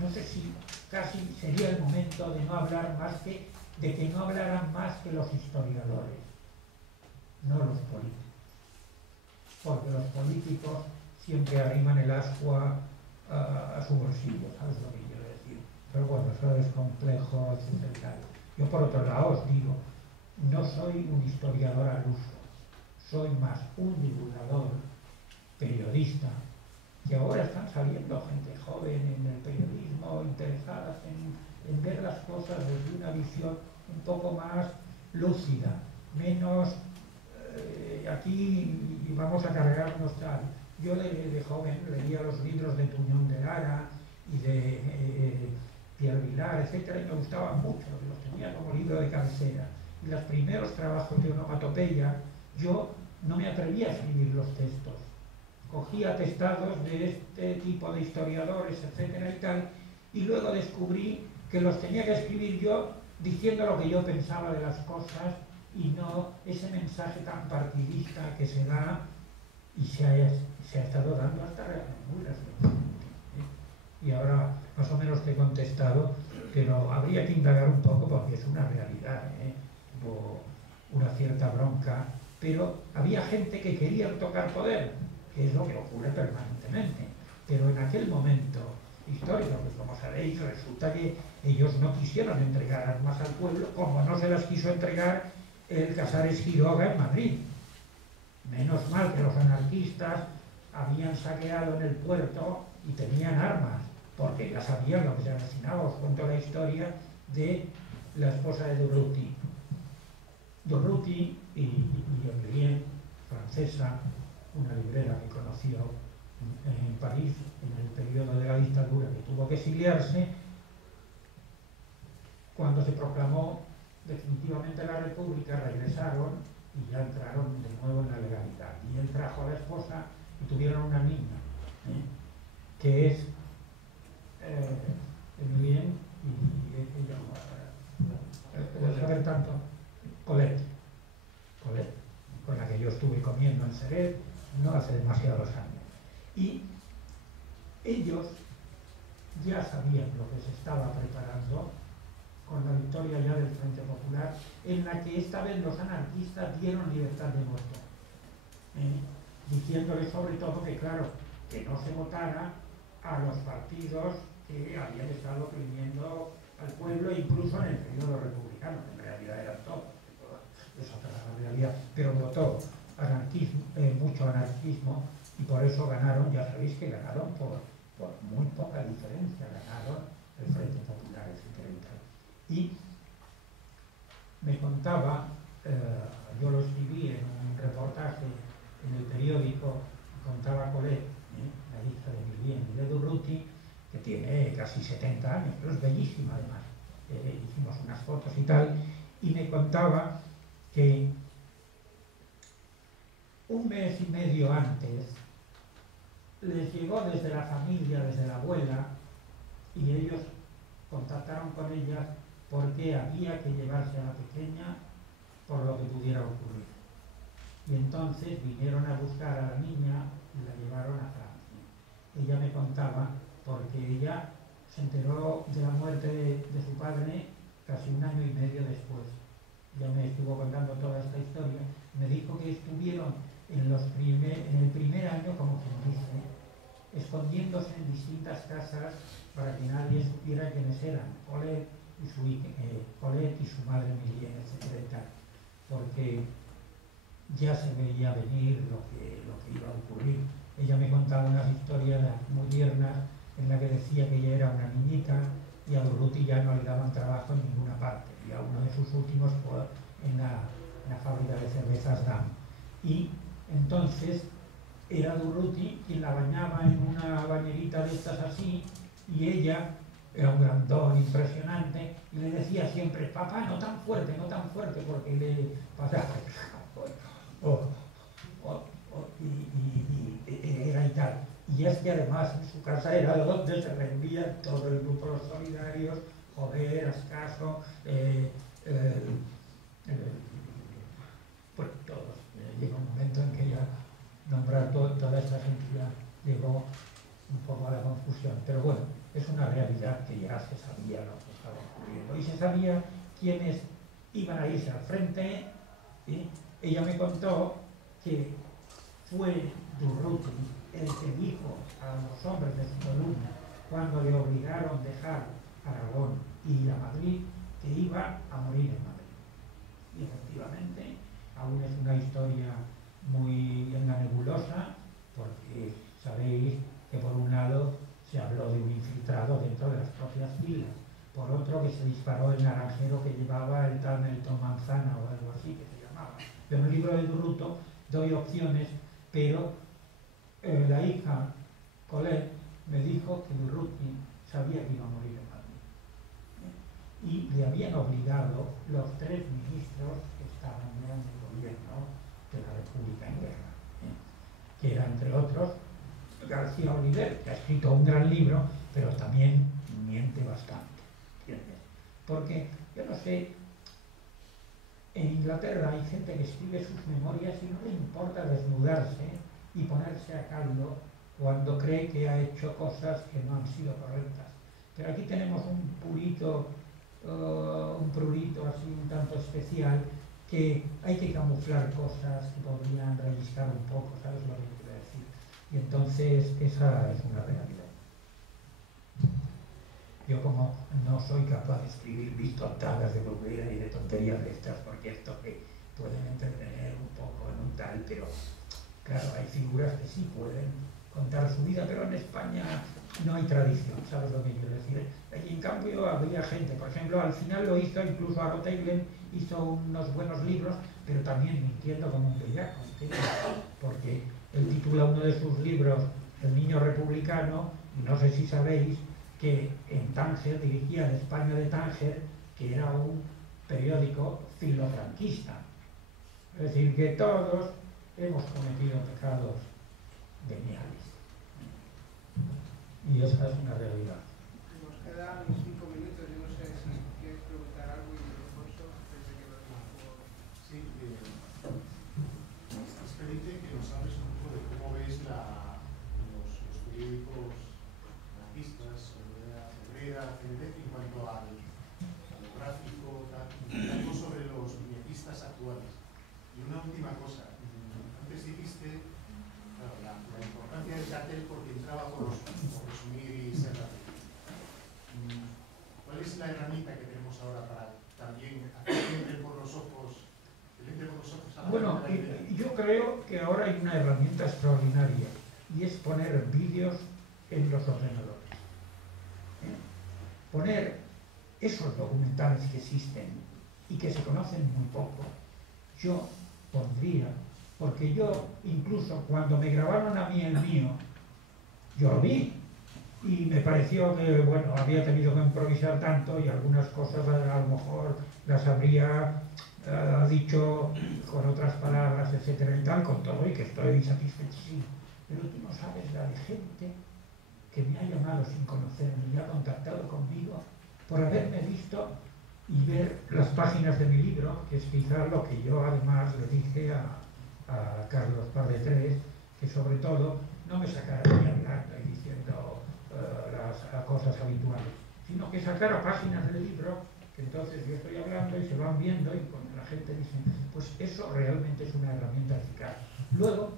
no sé si casi sería el momento de no hablar más de que no hablaran más que los historiadores, no los políticos. Porque los políticos siempre arriman el ascua a su bolsillo, ¿sabes lo que quiero decir? Pero bueno, eso es complejo, etc. Yo por otro lado os digo, no soy un historiador al uso, soy más un divulgador, periodista, que ahora están saliendo gente joven en el periodismo, interesadas en ver las cosas desde una visión un poco más lúcida, menos aquí vamos a cargarnos tal. Yo de joven leía los libros de Tuñón de Lara y de Pierre Vilar, etcétera, y me gustaban mucho, los tenía como libro de cabecera. Y los primeros trabajos de onomatopeya, yo no me atrevía a escribir los textos. Cogía atestados de este tipo de historiadores, etcétera y tal, y luego descubrí que los tenía que escribir yo diciendo lo que yo pensaba de las cosas y no ese mensaje tan partidista que se da y se ha estado dando hasta muy recientemente. Y ahora más o menos te he contestado, pero habría que indagar un poco porque es una realidad, hubo una cierta bronca, pero había gente que quería tocar poder, que es lo que ocurre permanentemente. Pero en aquel momento histórico, pues como sabéis, resulta que ellos no quisieron entregar armas al pueblo, como no se las quiso entregar el Casares Quiroga en Madrid. Menos mal que los anarquistas habían saqueado en el puerto y tenían armas, porque ya sabían lo que se avecinaba. Os cuento la historia de la esposa de Durruti. Durruti y Emilien, francesa, una librera que conoció en París en el periodo de la dictadura, que tuvo que exiliarse, cuando se proclamó definitivamente la República, regresaron y ya entraron de nuevo en la legalidad. Y él trajo a la esposa y tuvieron una niña, que es Emilien y ella, ¿puedes saber tanto? Colette, con la que yo estuve comiendo en Ceret no hace demasiados años. Y ellos ya sabían lo que se estaba preparando con la victoria ya del Frente Popular, en la que esta vez los anarquistas dieron libertad de voto, diciéndole sobre todo que, claro, que no se votara a los partidos que habían estado oprimiendo al pueblo, incluso en el periodo republicano, que en realidad eran todos, esa otra realidad, pero votó anarquismo, mucho anarquismo, y por eso ganaron. Ya sabéis que ganaron por muy poca diferencia, ganaron el Frente Popular, etc. Y me contaba, yo lo escribí en un reportaje en el periódico, contaba Colette, la hija de Emilien y de Durruti, que tiene casi 70 años, pero es bellísima además. Hicimos unas fotos y tal, y me contaba que un mes y medio antes les llegó desde la familia, desde la abuela, y ellos contactaron con ella porque había que llevarse a la pequeña por lo que pudiera ocurrir. Y entonces vinieron a buscar a la niña y la llevaron a Francia. Ella me contaba, porque ella se enteró de la muerte de su padre casi un año y medio después. Ya me estuvo contando toda esta historia. Me dijo que estuvieron en el primer año, como quien dice, escondiéndose en distintas casas para que nadie supiera quiénes eran. Colette y su hija Colette y su madre Miriam, etcétera y tal, porque ya se veía venir lo que iba a ocurrir. Ella me contaba unas historias muy tiernas en las que decía que ella era una niñita y a Durruti ya no le daban trabajo en ninguna parte, y a uno de sus últimos fue en la fábrica de cervezas Dam. Y entonces era Durruti quien la bañaba en una bañerita de estas así, y ella era un grandón impresionante, y le decía siempre: papá, no tan fuerte, porque le pasaba. Y era y tal. Y es que además en su casa era donde se reunía todo el grupo de los solidarios, Jover, Ascaso, pues todos. Llegó un momento en que ya nombrar toda esta gente ya llegó un poco a la confusión. Pero bueno, es una realidad que ya se sabía lo que estaba ocurriendo. Y se sabía quiénes iban a irse al frente. ¿Sí? Ella me contó que fue Durruti el que dijo a los hombres de su columna, cuando le obligaron a dejar Aragón y ir a Madrid, que iba a morir en Madrid. Y efectivamente, aún es una historia muy en la nebulosa, porque sabéis que por un lado se habló de un infiltrado dentro de las propias filas, por otro que se disparó el naranjero que llevaba el tal Melton Manzana o algo así que se llamaba. Yo en el libro de Durruto doy opciones, pero la hija Colette me dijo que Durruti sabía que iba a morir en Madrid. Y le habían obligado los 3 ministros que estaban ya en el gobierno de la República en guerra, que era, entre otros, García Oliver, que ha escrito un gran libro, pero también miente bastante, ¿entiendes? Porque, yo no sé, en Inglaterra hay gente que escribe sus memorias y no le importa desnudarse y ponerse a caldo cuando cree que ha hecho cosas que no han sido correctas. Pero aquí tenemos un prurito así un tanto especial, que hay que camuflar cosas que podrían relliscar un poco, ¿sabes lo que quiero decir? Y entonces esa es una realidad. Yo, como no soy capaz de escribir bistontadas de Bruguera y de tonterías de estas, porque esto que pueden entretener un poco en un tal, pero claro, hay figuras que sí pueden contar su vida, pero en España no hay tradición, ¿sabes lo que quiero decir? Y en cambio había gente, por ejemplo, al final lo hizo, incluso Aro Teglen hizo unos buenos libros, pero también mintiendo como un bellaco, porque él titula uno de sus libros El niño republicano, y no sé si sabéis que en Tánger dirigía el España de Tánger, que era un periódico filofranquista. Es decir, que todos hemos cometido pecados veniales. Y esa es una realidad. Nos quedan 5 minutos, yo no sé si quieres preguntar algo y Alfonso, antes de que lo diga. Sí, es pedirte que nos hables un poco de cómo ves los periódicos anarquistas, Obrera, CNT, en cuanto a lo gráfico, algo sobre los viñetistas actuales. Y una última cosa, antes dijiste, claro, la importancia del cartel porque entraba por resumir y ser rápido. ¿Cuál es la herramienta que tenemos ahora para también hacer que entre por los ojos a la Bueno, yo creo que ahora hay una herramienta extraordinaria, y es poner vídeos en los ordenadores. Poner esos documentales que existen y que se conocen muy poco. Yo pondría, porque yo incluso cuando me grabaron a mí el mío, yo lo vi y me pareció que, bueno, había tenido que improvisar tanto y algunas cosas a lo mejor las habría dicho con otras palabras, etcétera y tal, con todo, y que estoy satisfechísimo. Pero tú no sabes la de gente que me ha llamado sin conocerme y ha contactado conmigo por haberme visto y ver las páginas de mi libro, que es quizás lo que yo además le dije a Carlos Pardetres, que sobre todo no me sacara de hablando y diciendo las cosas habituales, sino que sacara páginas del libro, que entonces yo estoy hablando y se van viendo y cuando la gente dice, pues eso realmente es una herramienta eficaz. Luego,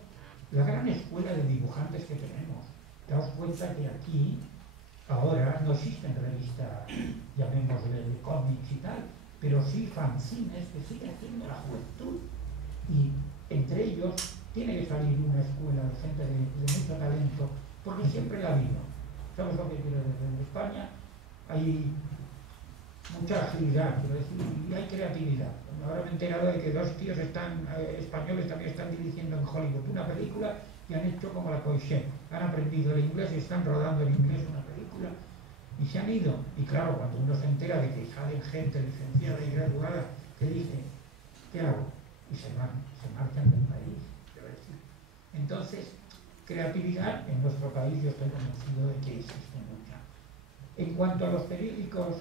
la gran escuela de dibujantes que tenemos, daos cuenta que aquí ahora no existen revistas revista, llamémosle de cómics y tal, pero sí fanzines que sigue haciendo la juventud. Y entre ellos tiene que salir una escuela de gente de mucho talento, porque siempre la ha habido. ¿Sabes lo que quiero decir? En España hay mucha agilidad, quiero decir, y hay creatividad. Ahora me he enterado de que dos tíos españoles también están dirigiendo en Hollywood una película y han hecho como la Coixet. Han aprendido el inglés y están rodando en inglés una película y se han ido. Y claro, cuando uno se entera de que salen gente licenciada y graduada que dice, ¿qué hago? Y se marchan del país. Quiero decir. Entonces, creatividad en nuestro país yo estoy convencido de que existe mucha. En cuanto a los periódicos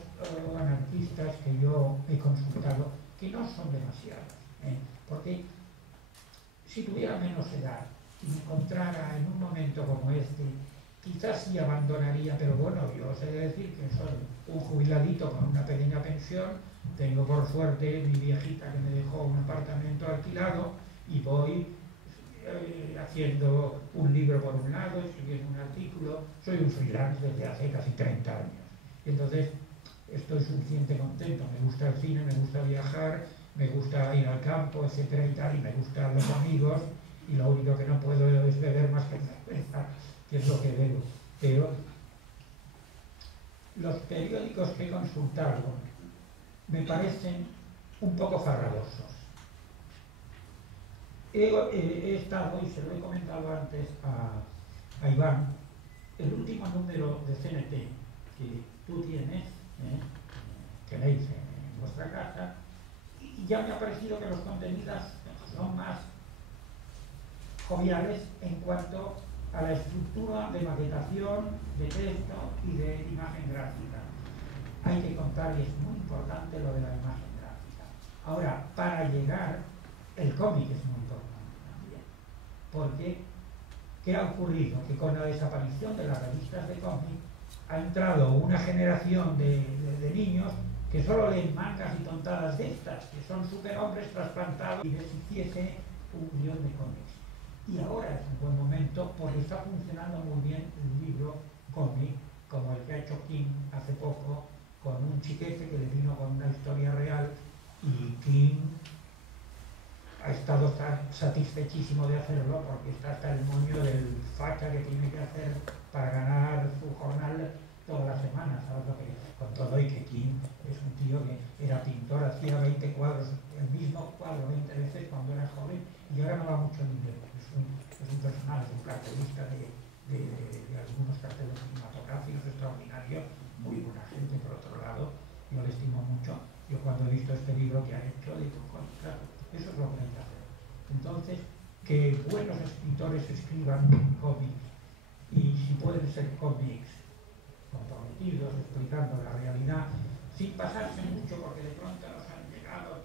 anarquistas que yo he consultado, que no son demasiados, porque si tuviera menos edad y me encontrara en un momento como este, quizás sí abandonaría, pero bueno, yo sé decir que soy un jubiladito con una pequeña pensión, tengo por suerte mi viejita que me dejó un apartamento alquilado y voy haciendo un libro por un lado, escribiendo un artículo, soy un freelance desde hace casi 30 años. Y entonces estoy suficiente contento, me gusta el cine, me gusta viajar, me gusta ir al campo, etcétera y tal, y me gustan los amigos, y lo único que no puedo es beber más que cerveza, que es lo que bebo. Pero los periódicos que he consultado me parecen un poco farragosos. He estado, y se lo he comentado antes a Iván, el último número de CNT que tú tienes, tenéis en vuestra casa, y ya me ha parecido que los contenidos son más joviales en cuanto a la estructura de maquetación, de texto y de imagen gráfica. Hay que contar, y es muy importante, lo de la imagen gráfica. Ahora, para llegar, el cómic es muy importante también, porque ¿qué ha ocurrido? Que con la desaparición de las revistas de cómic ha entrado una generación de niños que solo leen mangas y tontadas de estas, que son superhombres trasplantados y les hiciese un guión de cómics. Y ahora es un buen momento porque está funcionando muy bien el libro cómic, como el que ha hecho King hace poco, con un chiquete que le vino con una historia real, y King ha estado satisfechísimo de hacerlo porque está hasta el moño del facha que tiene que hacer para ganar su jornal todas las semanas, ¿sabes lo que? Con todo, y que King es un tío que era pintor, hacía 20 cuadros, el mismo cuadro 20 veces cuando era joven, y ahora no va mucho en inglés. Es un personaje, un cartelista de algunos carteles cinematográficos extraordinarios, muy buena gente. Por otro lado, yo le estimo mucho. Yo cuando he visto este libro que ha hecho, digo, claro, eso es lo que hay que hacer. Entonces, que buenos escritores escriban cómics, y si pueden ser cómics comprometidos, explicando la realidad, sin pasarse mucho, porque de pronto nos han llegado